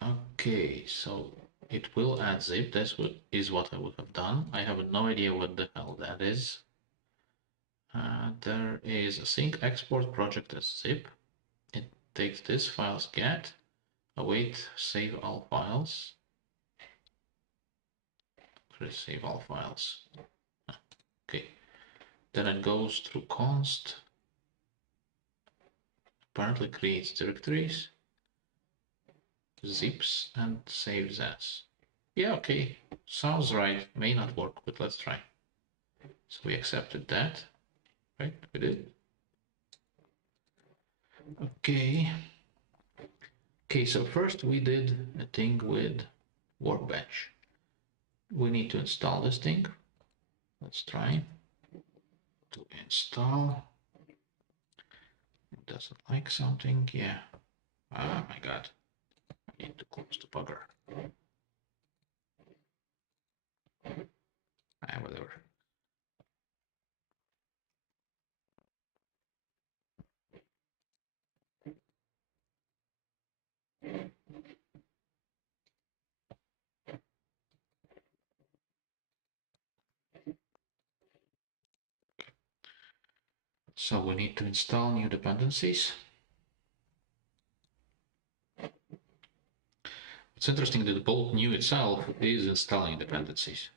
Okay, so it will add zip. That's what I would have done. I have no idea what the hell that is. There is a sync export project as zip. It takes this files get, await, save all files. Save all files. Okay. Then it goes through const. Apparently creates directories, zips, and saves as. Yeah, okay. Sounds right. May not work, but let's try. So we accepted that. Right? We did. Okay. Okay, so first we did a thing with Workbench. We need to install this thing. Let's try to install. It doesn't like something. Yeah. Oh my god. I need to close the bugger. Whatever. So we need to install new dependencies. It's interesting that Bolt.New itself is installing dependencies.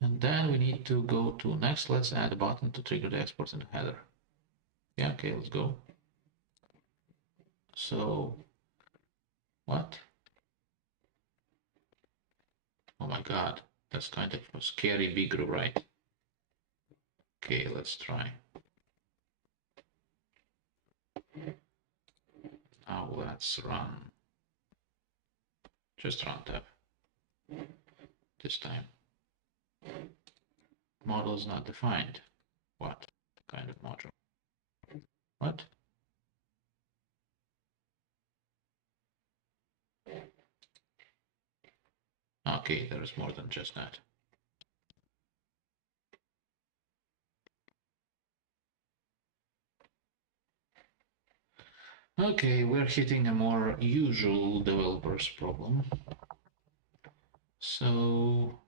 And then we need to go to next. Let's add a button to trigger the export in the header. Yeah, okay, let's go. So, what? Oh my god, that's kind of a scary big rewrite. Okay, let's try. Now let's run. Just run tab. This time. Model is not defined. What kind of module? What? Okay, there is more than just that. Okay, we're hitting a more usual developer's problem. So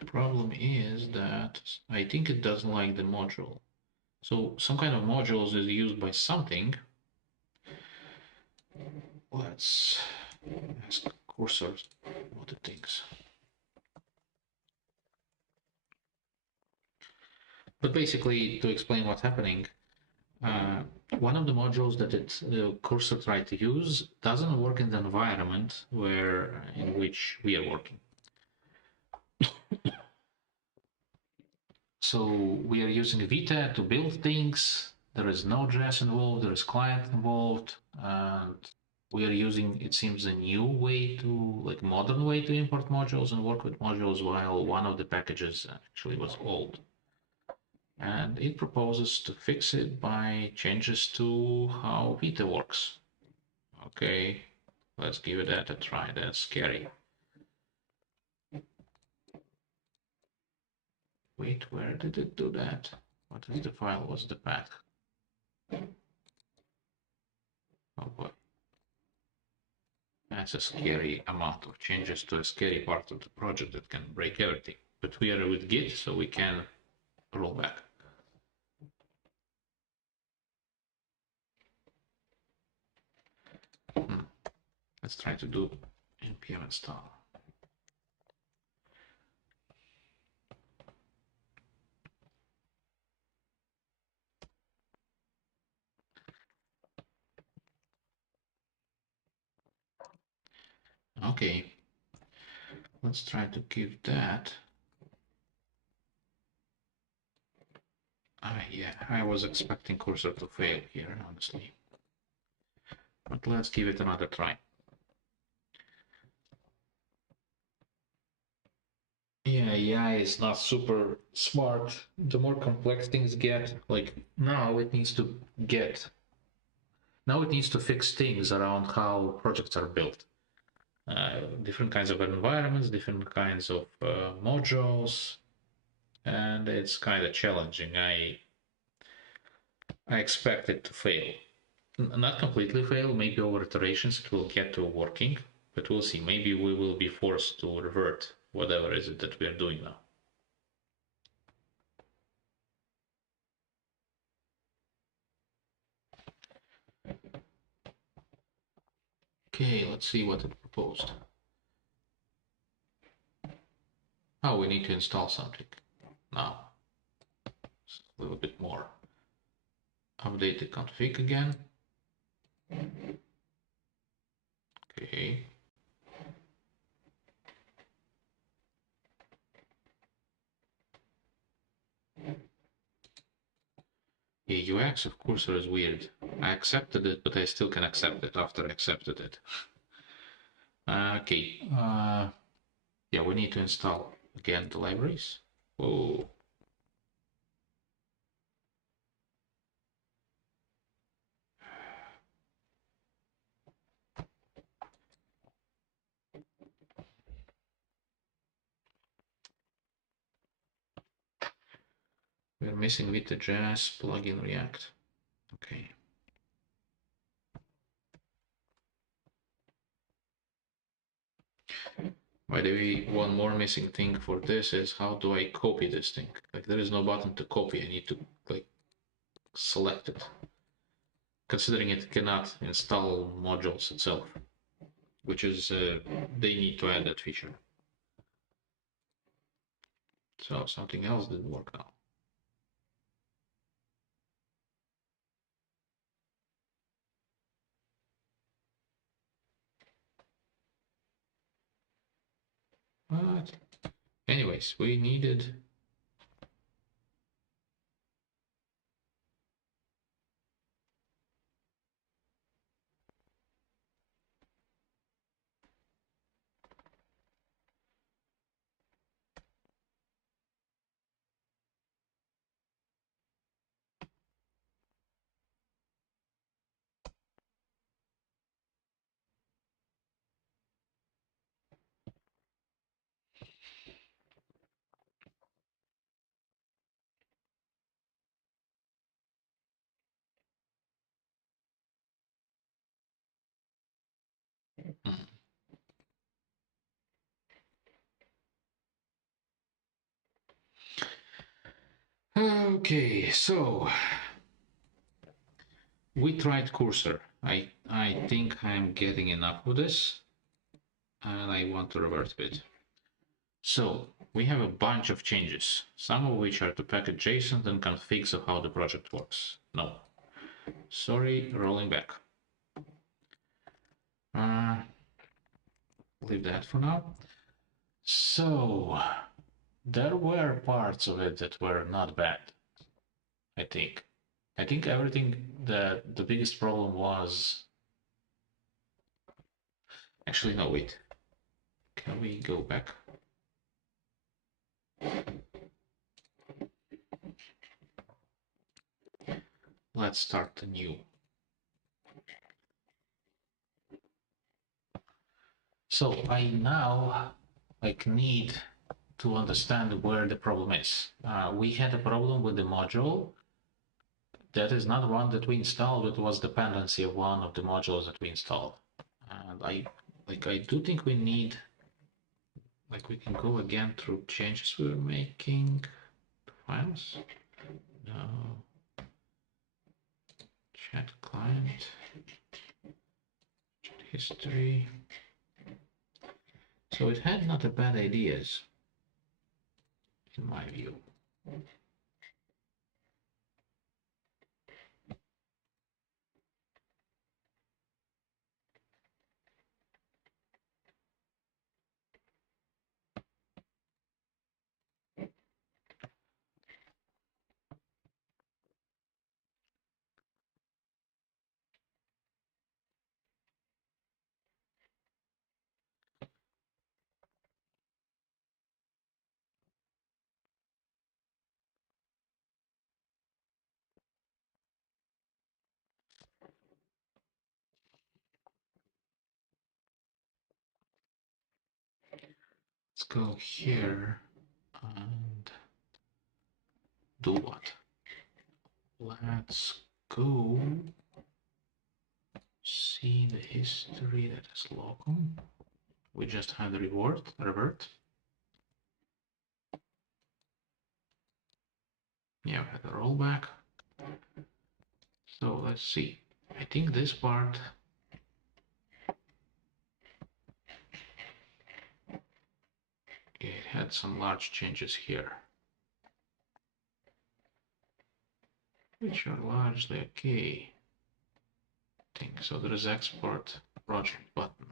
the problem is that I think it doesn't like the module. So some kind of modules is used by something. Let's ask cursor what it thinks. But basically, to explain what's happening, one of the modules that the cursor tried to use doesn't work in the environment in which we are working. So we are using Vita to build things. There is Node.js involved, there is client involved, and we are using, it seems, a new way to, like modern way to import modules and work with modules, while one of the packages actually was old. And it proposes to fix it by changes to how Vita works. Okay, let's give that a try. That's scary. Wait, where did it do that? What is the file? What's the path? Oh boy. That's a scary amount of changes to a scary part of the project that can break everything. But we are with Git, so we can roll back. Let's try to do npm install. Okay, let's try to give that. Yeah, I was expecting cursor to fail here, honestly. But let's give it another try. Yeah, AI is not super smart. The more complex things get, like now it needs to fix things around how projects are built. Different kinds of environments, different kinds of modules, and it's kind of challenging. I expect it to fail. Not completely fail, maybe over iterations it will get to working, but we'll see. Maybe we will be forced to revert whatever is it that we are doing now. Okay, let's see what it proposed. Oh, we need to install something now. A little bit more. Update the config again. Okay. The UX of cursor is weird. I accepted it, but I still can accept it after I accepted it. Okay. Yeah, we need to install again the libraries. Whoa. We're missing with the JS plugin React. Okay. By the way, one more missing thing for this is how do I copy this thing? Like there is no button to copy. I need to like select it. Considering it cannot install modules itself, which is they need to add that feature. So something else didn't work now. But anyways, we needed okay, so we tried cursor. I think I'm getting enough of this and I want to revert a bit. So we have a bunch of changes, some of which are to package JSON and configs of how the project works. No, sorry, rolling back. Leave that for now. So there were parts of it that were not bad, I think. I think everything, the biggest problem was... Actually, no, wait. Can we go back? Let's start anew. So I now need to understand where the problem is. We had a problem with the module. That is not one that we installed, it was dependency of one of the modules that we installed. And I do think we need, we can go again through changes we were making. Files? No. Chat client. history. So it had not a bad ideas, in my view. Let's go here and do what? Let's go see the history that is local. We just had the revert. Yeah, we had the rollback. So let's see. I think this part it had some large changes here, which are largely okay. I think so. There is export project button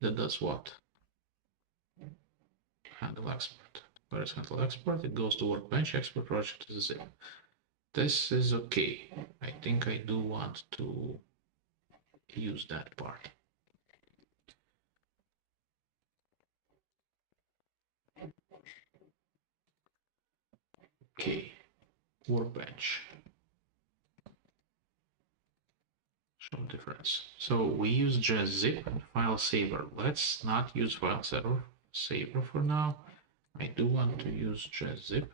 that does what? Handle export. Where is handle export? It goes to workbench. Export project is zip. This is okay. I think I do want to use that part. Okay, workbench. Show difference. So we use just zip and file saver. Let's not use file saver for now. I do want to use just zip.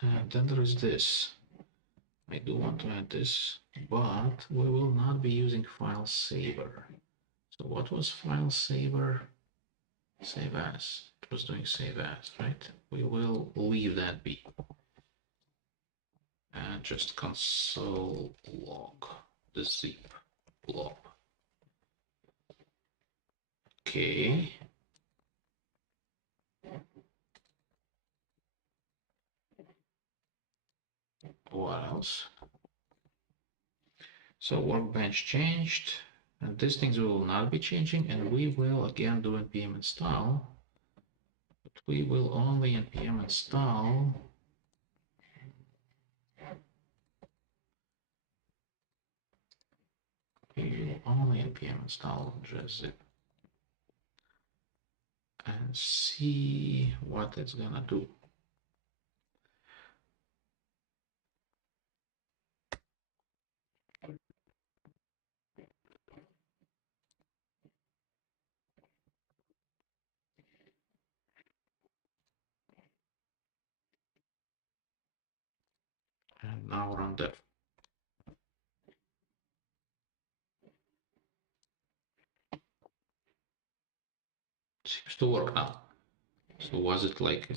And then there is this. I do want to add this, but we will not be using file saver. So what was file saver? Save as. It was doing save as, right? We will leave that be. And just console log the zip blob. Okay. What else? So workbench changed, and these things will not be changing, and we will again do npm install, but we will only npm install just zip and see what it's gonna do. And now run dev. Seems to work now. So was it like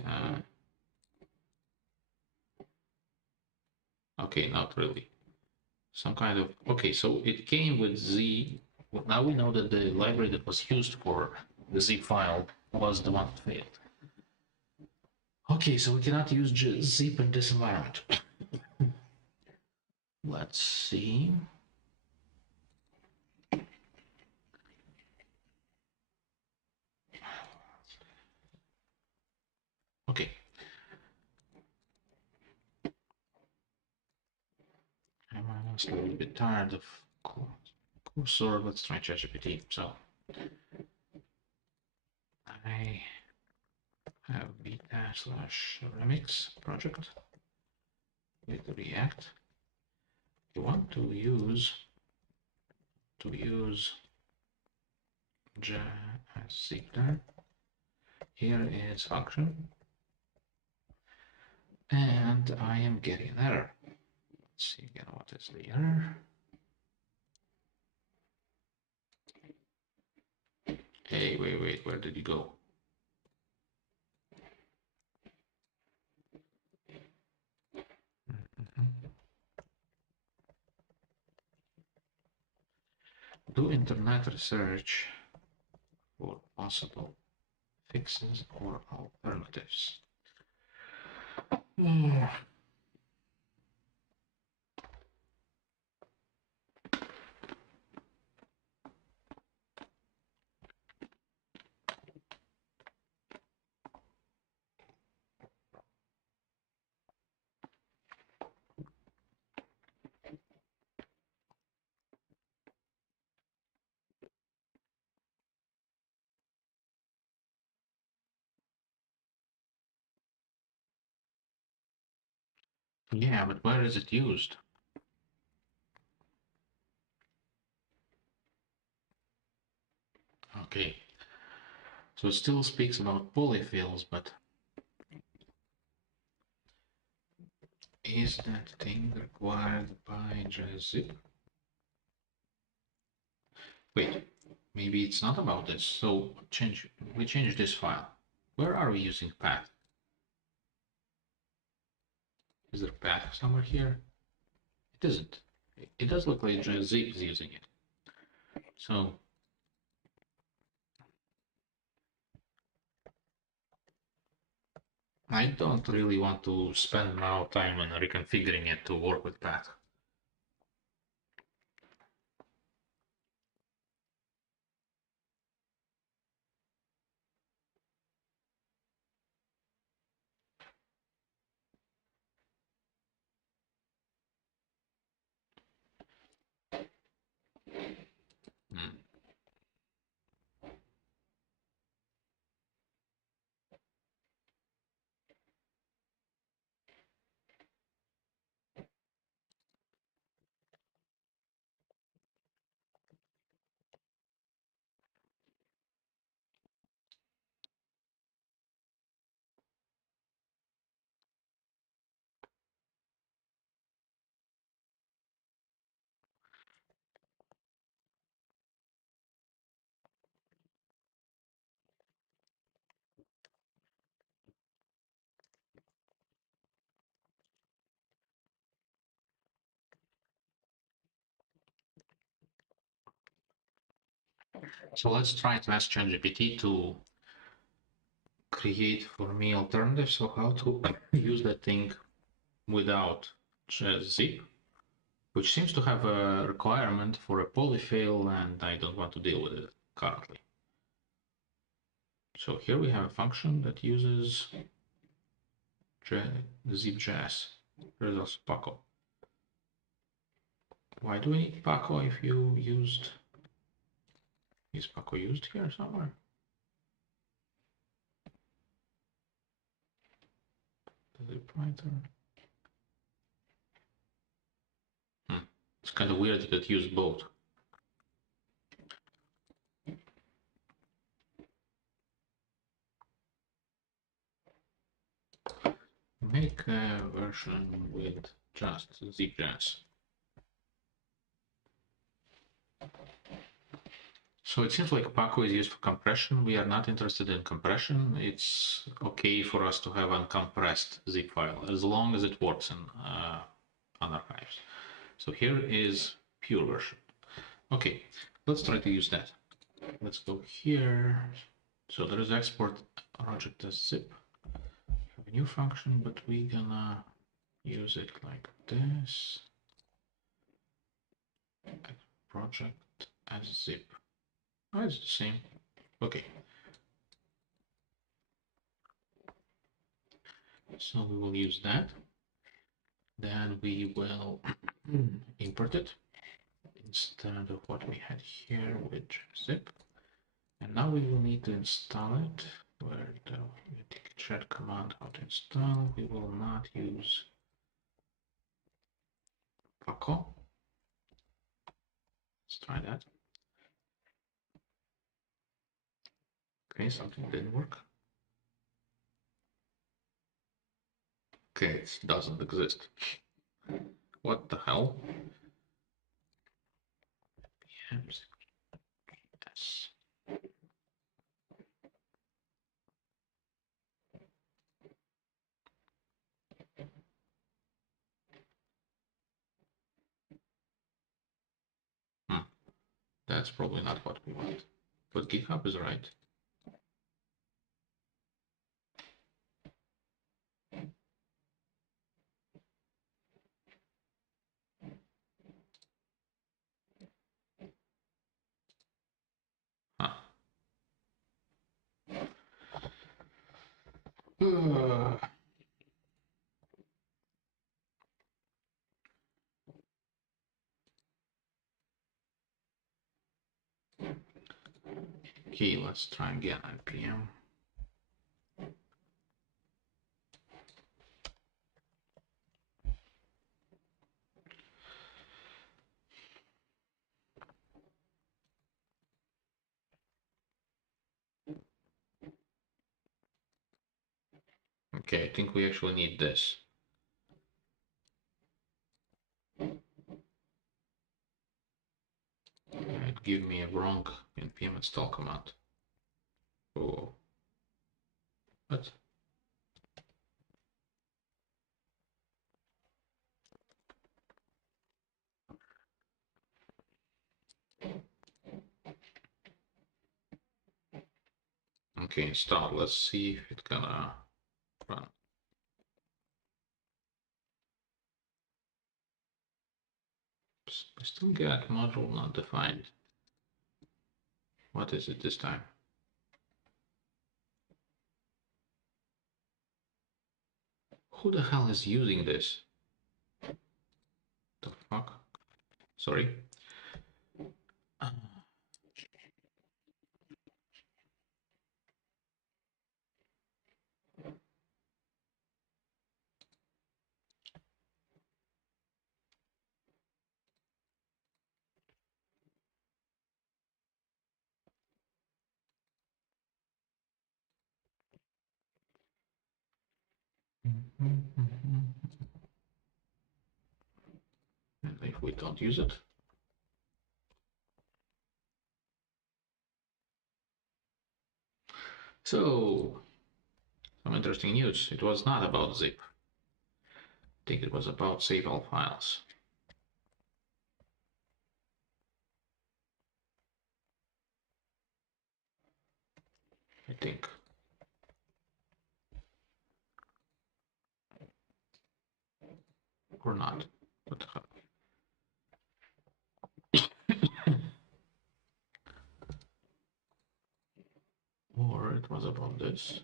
okay, not really. Some kind of okay, so it came with Z. Now we know that the library that was used for the Z file was the one that failed. Okay, so we cannot use zip in this environment. Let's see. Okay. I'm honestly a little bit tired of cursor. Let's try ChatGPT. So I have beta/remix project with React. You want to use JZipler. Here is function, and I am getting an error. Let's see again what is the error. Hey, wait, where did you go? do internet research for possible fixes or alternatives. Yeah, but where is it used? Okay, so it still speaks about polyfills, but is that thing required by JZip? Wait, maybe it's not about this. So we change this file. Where are we using path? Is there path somewhere here? It isn't. It does look like JZip is using it. So I don't really want to spend now time on reconfiguring it to work with path. Hmm. So let's try to ask ChatGPT to create for me alternatives. So how to use that thing without zip, which seems to have a requirement for a polyfill, and I don't want to deal with it currently. So here we have a function that uses zip.js. There's also Paco. Why do we need Paco if you used... Is Paco used here somewhere? The zip writer. It's kind of weird that it used both. Make a version with just zip.js. So it seems like Paco is used for compression. We are not interested in compression. It's okay for us to have uncompressed zip file as long as it works in on archives. So here is pure version. Okay, let's try to use that. Let's go here. So there is export project as zip. Have a new function, but we're gonna use it like this. Project as zip. Oh, it's the same. Okay. So we will use that. Then we will import it instead of what we had here with zip. And now we will need to install it. Where the chat command how to install. We will not use Paco. Let's try that. Okay, something didn't work. Okay, it doesn't exist. What the hell? Yes. That's probably not what we want, but GitHub is right. Huh. Okay, let's try again npm. Okay, I think we actually need this. It gave me a wrong npm install command. Oh, what? Okay, install. Let's see if it's gonna run. I still get module not defined. What is it this time? Who the hell is using this? The fuck? Sorry. And if we don't use it, so some interesting news. It was not about zip. I think it was about save all files. I think. Or not. What the hell? Or it was about this.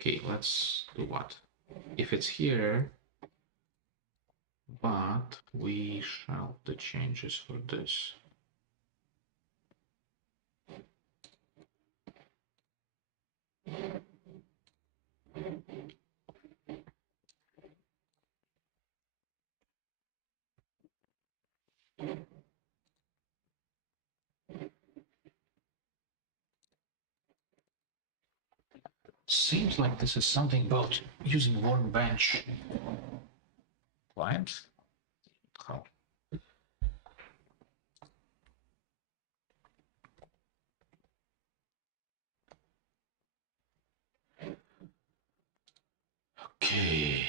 Okay, let's do what? If it's here, but we shelve the changes for this. Seems like this is something about using Workbench client. How? Okay,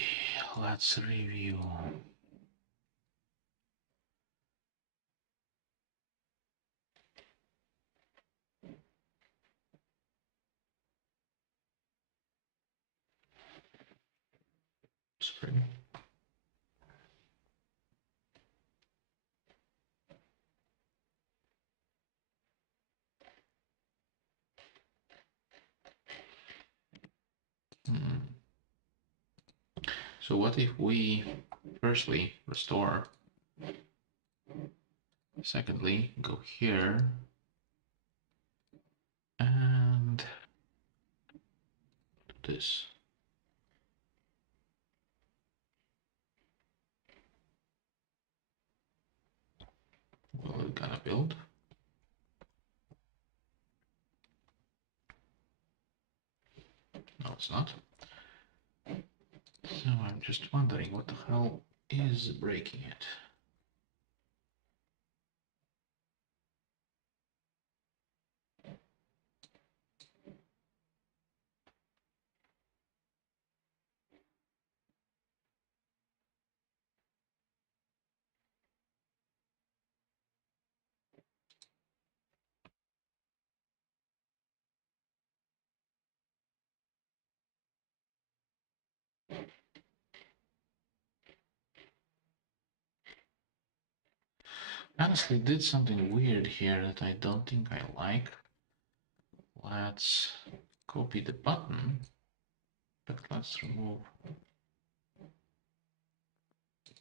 let's review. Spring. So what if we firstly restore, secondly go here and do this. Well, we're gonna build. No, it's not. So I'm just wondering what the hell is breaking it. honestly did something weird here that I don't think I like. Let's copy the button, but let's remove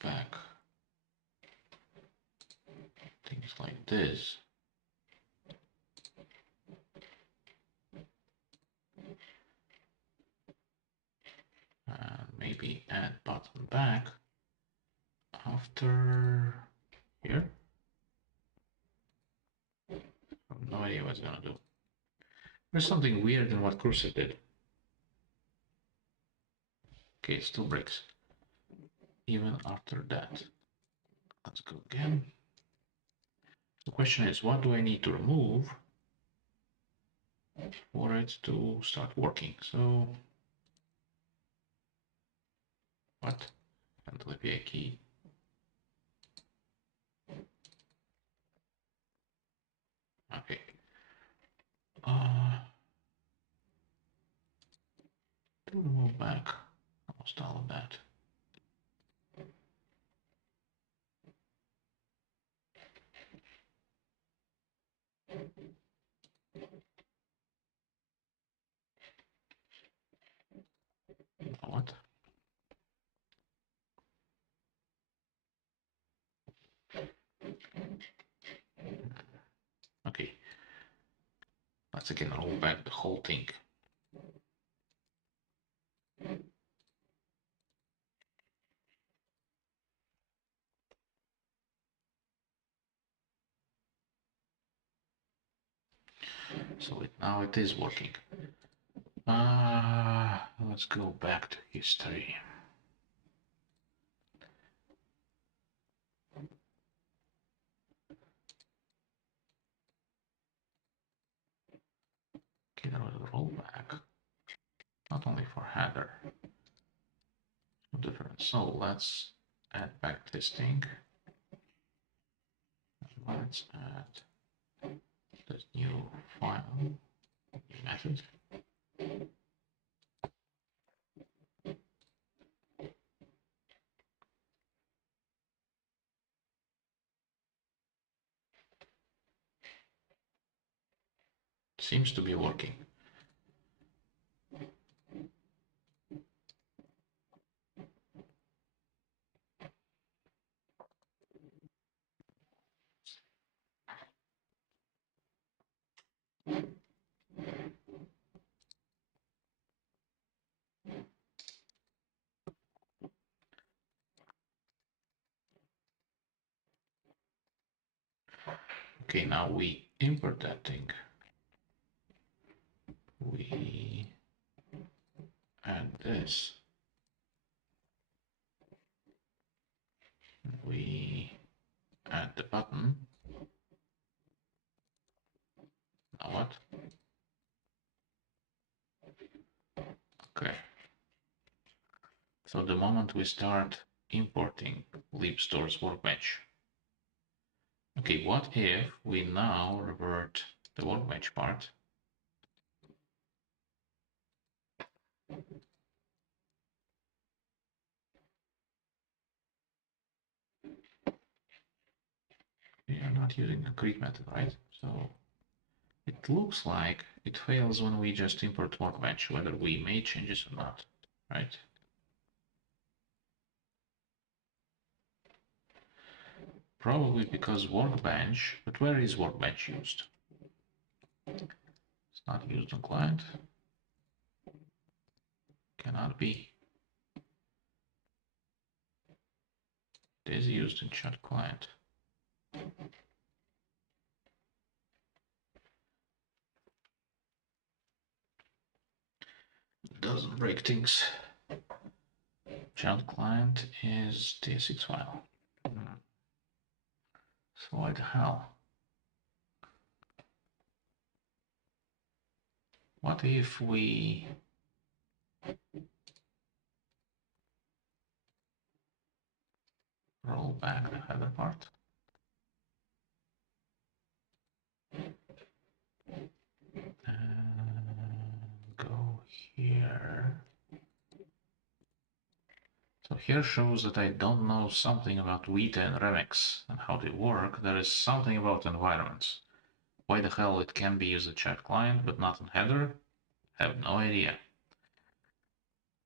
back things like this. And maybe add button back after here. I have no idea what it's gonna do. There's something weird in what cursor did. Okay, it still breaks. Even after that. Let's go again. The question is, what do I need to remove for it to start working? So, what? Netlify key. Okay. To remove back almost all of that. What? Okay. Let's again roll back the whole thing. So now it is working. Let's go back to history. Okay, there was a rollback, not only for header, different. So let's add back testing. Let's add this new file, new method. Seems to be working. Okay, now we import that thing. We add this. We add the button. Now what? Okay. So the moment we start importing libstore's workbench. Okay, what if we now revert the workbench part? We are not using the create method, right? So it looks like it fails when we just import workbench, whether we made changes or not, right? Probably because workbench, but where is workbench used? It's not used on client. Cannot be. It is used in chat client. It doesn't break things. Chat client is TSX file. So why the hell? What if we roll back the header part? And go here. So here shows that I don't know something about Vita and Remix and how they work. There is something about environments. Why the hell it can be used as a chat client but not in header? I have no idea.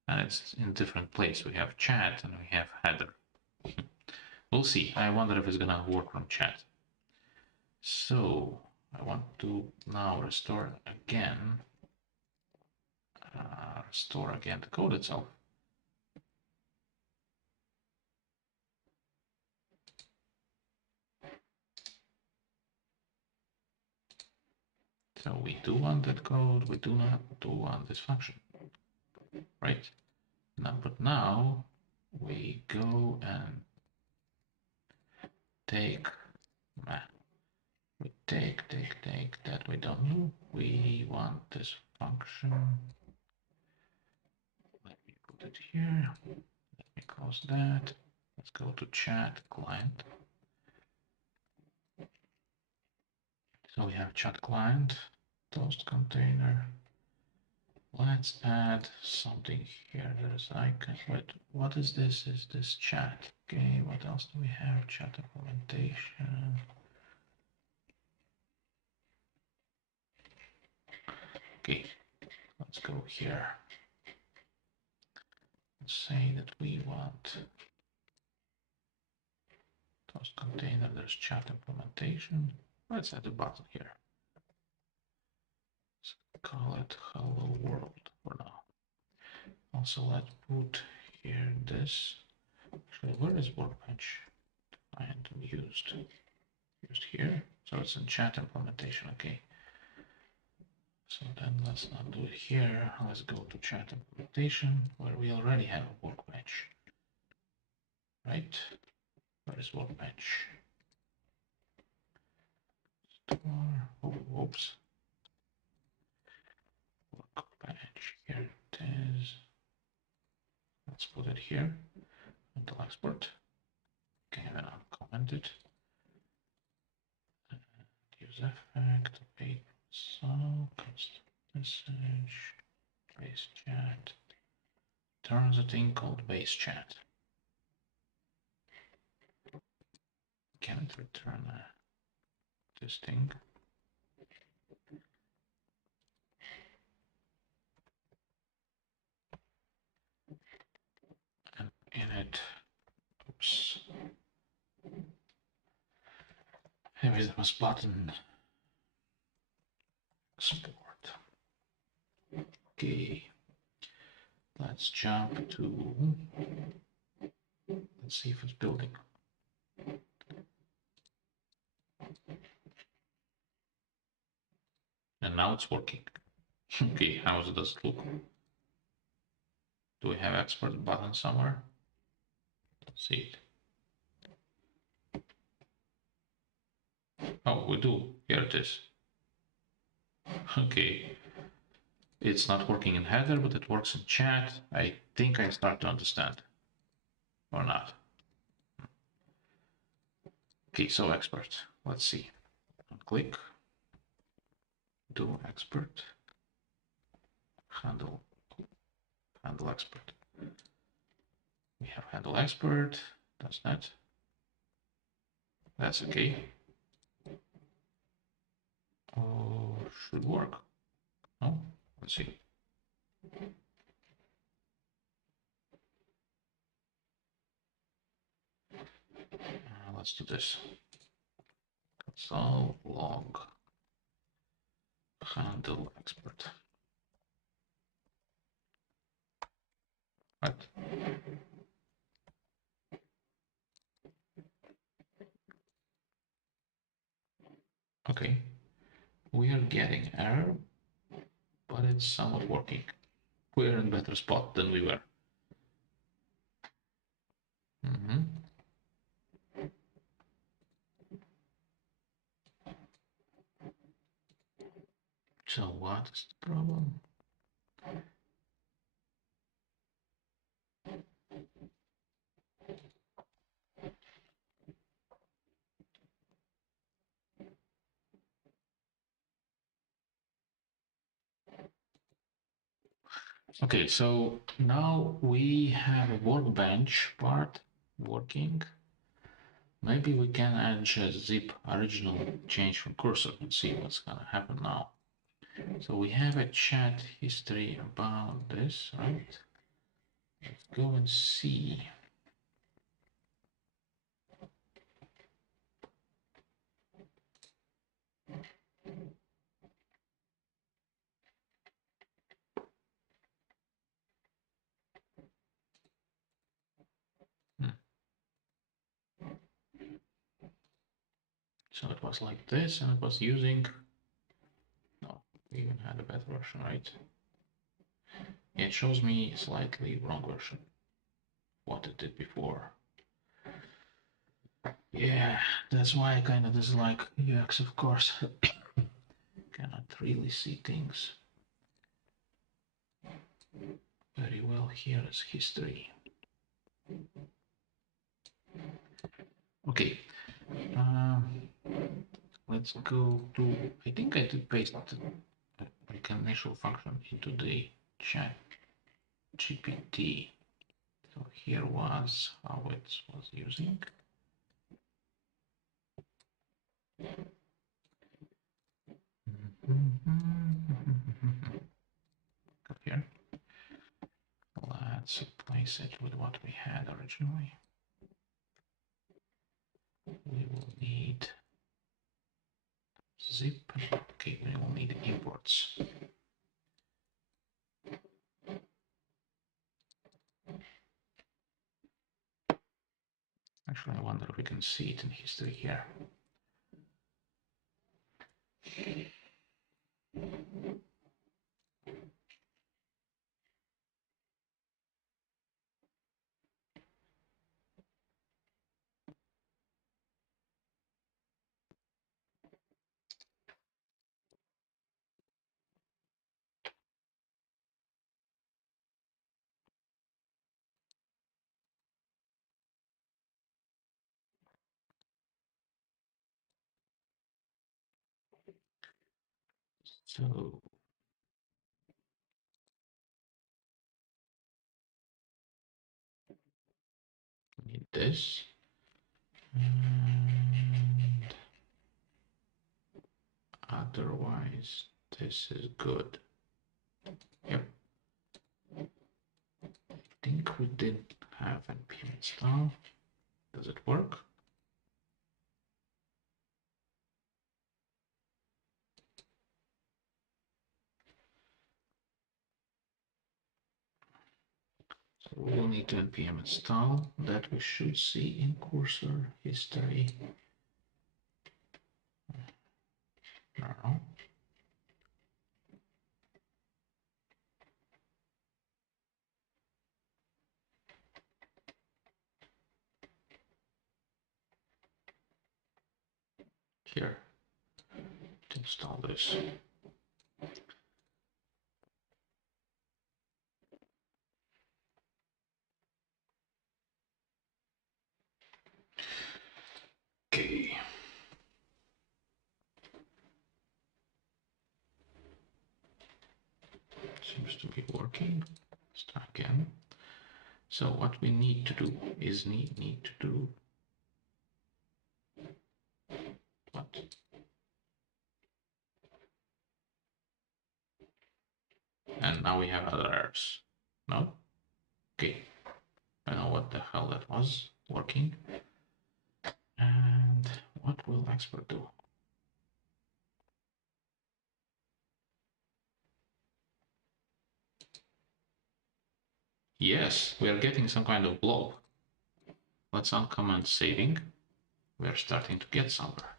And it's in different place. We have chat and we have header. We'll see. I wonder if it's gonna work from chat. So I want to now restore again the code itself. So we do want that code, we do not do want this function, right? Now, but now we go and take that we don't know. We want this function. Let me put it here. Let me close that. Let's go to chat client. So we have chat client, toast container. Let's add something here. There's icon. Wait, what is this? Is this chat? Okay, what else do we have? Chat implementation. Okay, let's go here. Let's say that we want toast container. There's chat implementation. Let's add a button here. Let's call it hello world for now. Also, let's put here this. Actually, where is workbench? Client used here. So it's in chat implementation. Okay. So then let's not do it here. Let's go to chat implementation where we already have a workbench. Right? Where is workbench? Store. Oh, whoops. Workbench. Here it is. Let's put it here. Until export. Okay, then I'll comment it. And use effect. Wait. So custom message. Base chat. Turns a thing called base chat. Can it return this thing? And in it, oops. There was button export. Okay. Let's jump to, let's see if it's building. And now it's working. Okay, how does it look? Do we have export button somewhere? Let's see it. Oh, we do. Here it is. Okay. It's not working in header, but it works in chat. I think I start to understand. Or not. Okay, so export. Let's see. Click. Do export. Handle export. We have handle export. Does that? That's okay. Oh, should work. No? Let's see. Let's do this. Console log handle export. Right. Okay. We are getting error, but it's somewhat working. We're in a better spot than we were. So what is the problem? Okay, so now we have a workbench part working. Maybe we can add just zip original change from cursor and see what's gonna happen now. So we have a chat history about this, right? Let's go and see. So it was like this, and it was using, no, we even had a better version, right? Yeah, it shows me slightly wrong version, what it did before. Yeah, that's why I kind of dislike UX, of course. Cannot really see things very well here as history. Okay, let's go to, I think I did paste like an initial function into the chat GPT. So here was how it was using. Go here. Let's replace it with what we had originally. We will need zip. Okay, we will need imports. Actually, I wonder if we can see it in history here. So we need this. And otherwise, this is good. Yep. I think we did have npm install. Does it work? So we'll need to npm install that we should see in cursor history. No. Here to install this. Okay. Seems to be working. Let's try again. So what we need to do is need to do what? And now we have other errors. No? Okay. I know what the hell that was working. And what will export do? Yes, we are getting some kind of blob. Let's uncomment saving. We are starting to get somewhere.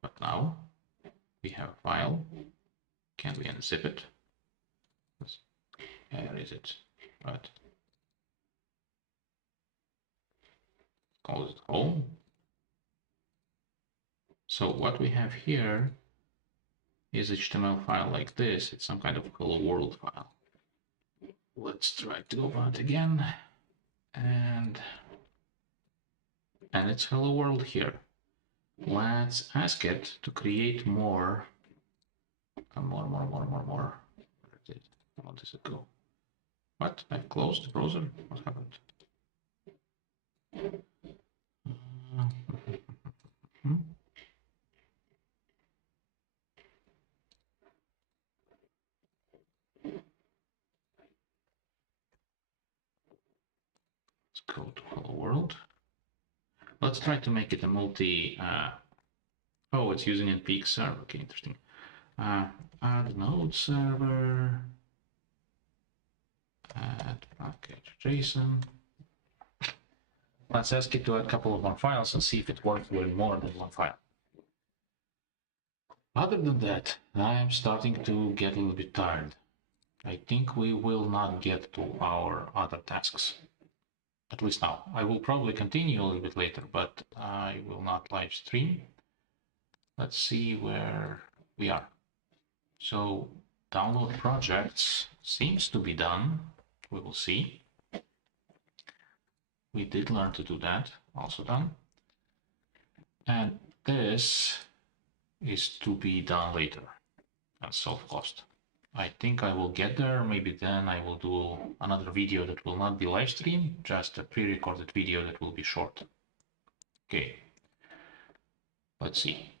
But now we have a file. Can we unzip it? Where is it? Right. Call it home. So what we have here is HTML file like this. It's some kind of hello world file. Let's try to go back again. And it's hello world here. Let's ask it to create more. Where does it go? What? I've closed the browser? What happened? Let's go to Hello World. Let's try to make it a multi. Oh, it's using npx server. Okay, interesting. Add node server. Add package JSON. Let's ask it to add a couple of more files and see if it works with more than one file. Other than that, I am starting to get a little bit tired. I think we will not get to our other tasks. At least now. I will probably continue a little bit later, but I will not live stream. Let's see where we are. So download projects seems to be done. We will see. We did learn to do that, also done. And this is to be done later. That's self-cost. I think I will get there. Maybe then I will do another video that will not be live stream, just a pre-recorded video that will be short. Okay. Let's see.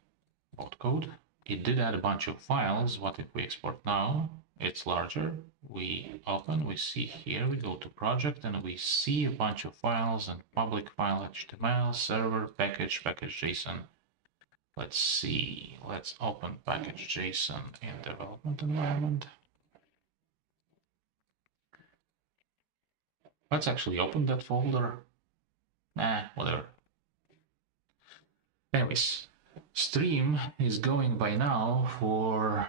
Load code. It did add a bunch of files. What if we export now? It's larger. We open, we see here, we go to project and we see a bunch of files and public file HTML, server, package, package.json. Let's see. Let's open package.json in development environment. Let's actually open that folder. Whatever. Anyways, stream is going by now for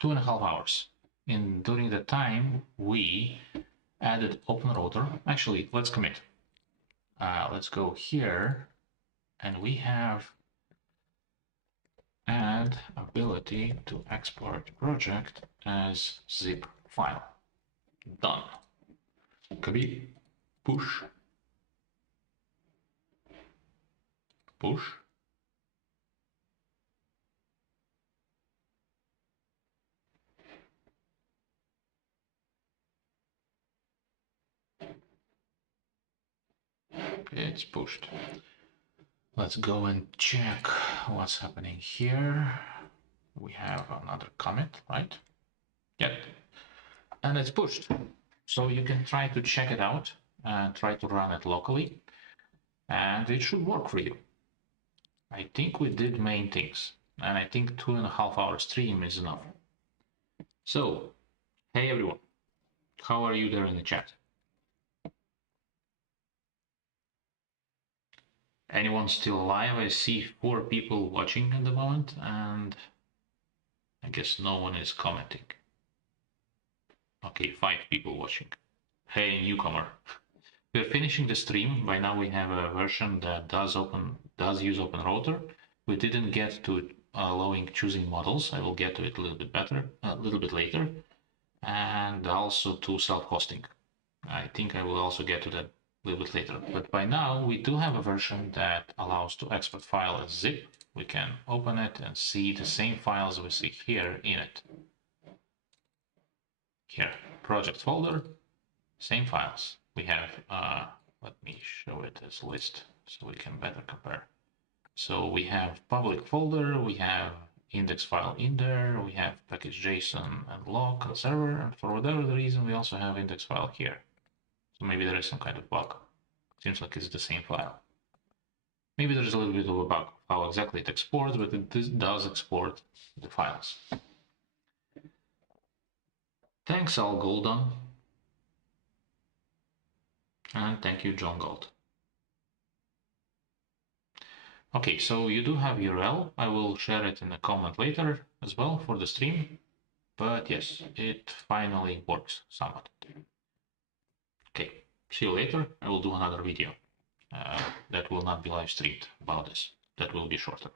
2.5 hours. And during the time, we added OpenRouter. Actually, let's commit. Let's go here, and we have add ability to export project as zip file. Done. Commit, push, push. It's pushed. Let's go and check what's happening here. We have another commit, right? Yep. And it's pushed. So you can try to check it out and try to run it locally. And it should work for you. I think we did main things. And I think 2.5 hour stream is enough. So, hey everyone. How are you there in the chat? Anyone still alive? I see 4 people watching at the moment, and I guess no one is commenting. Okay, 5 people watching. Hey, newcomer. We're finishing the stream. By now we have a version that does use OpenRouter. We didn't get to allowing choosing models. I will get to it a little bit later. And also to self-hosting. I think I will also get to that a little bit later. But by now we do have a version that allows to export file as zip. We can open it and see the same files we see here in it. Here, project folder, same files. We have, let me show it as list so we can better compare. So we have public folder, we have index file in there, we have package.json and log and server, and for whatever the reason, we also have index file here. So maybe there is some kind of bug. Seems like it's the same file. Maybe there's a little bit of a bug how exactly it exports, but it does export the files. Thanks, Al Golden. And thank you, John Gold. Okay, so you do have URL. I will share it in a comment later as well for the stream. But yes, it finally works somewhat. Okay, see you later. I will do another video that will not be live streamed about this. That will be shorter.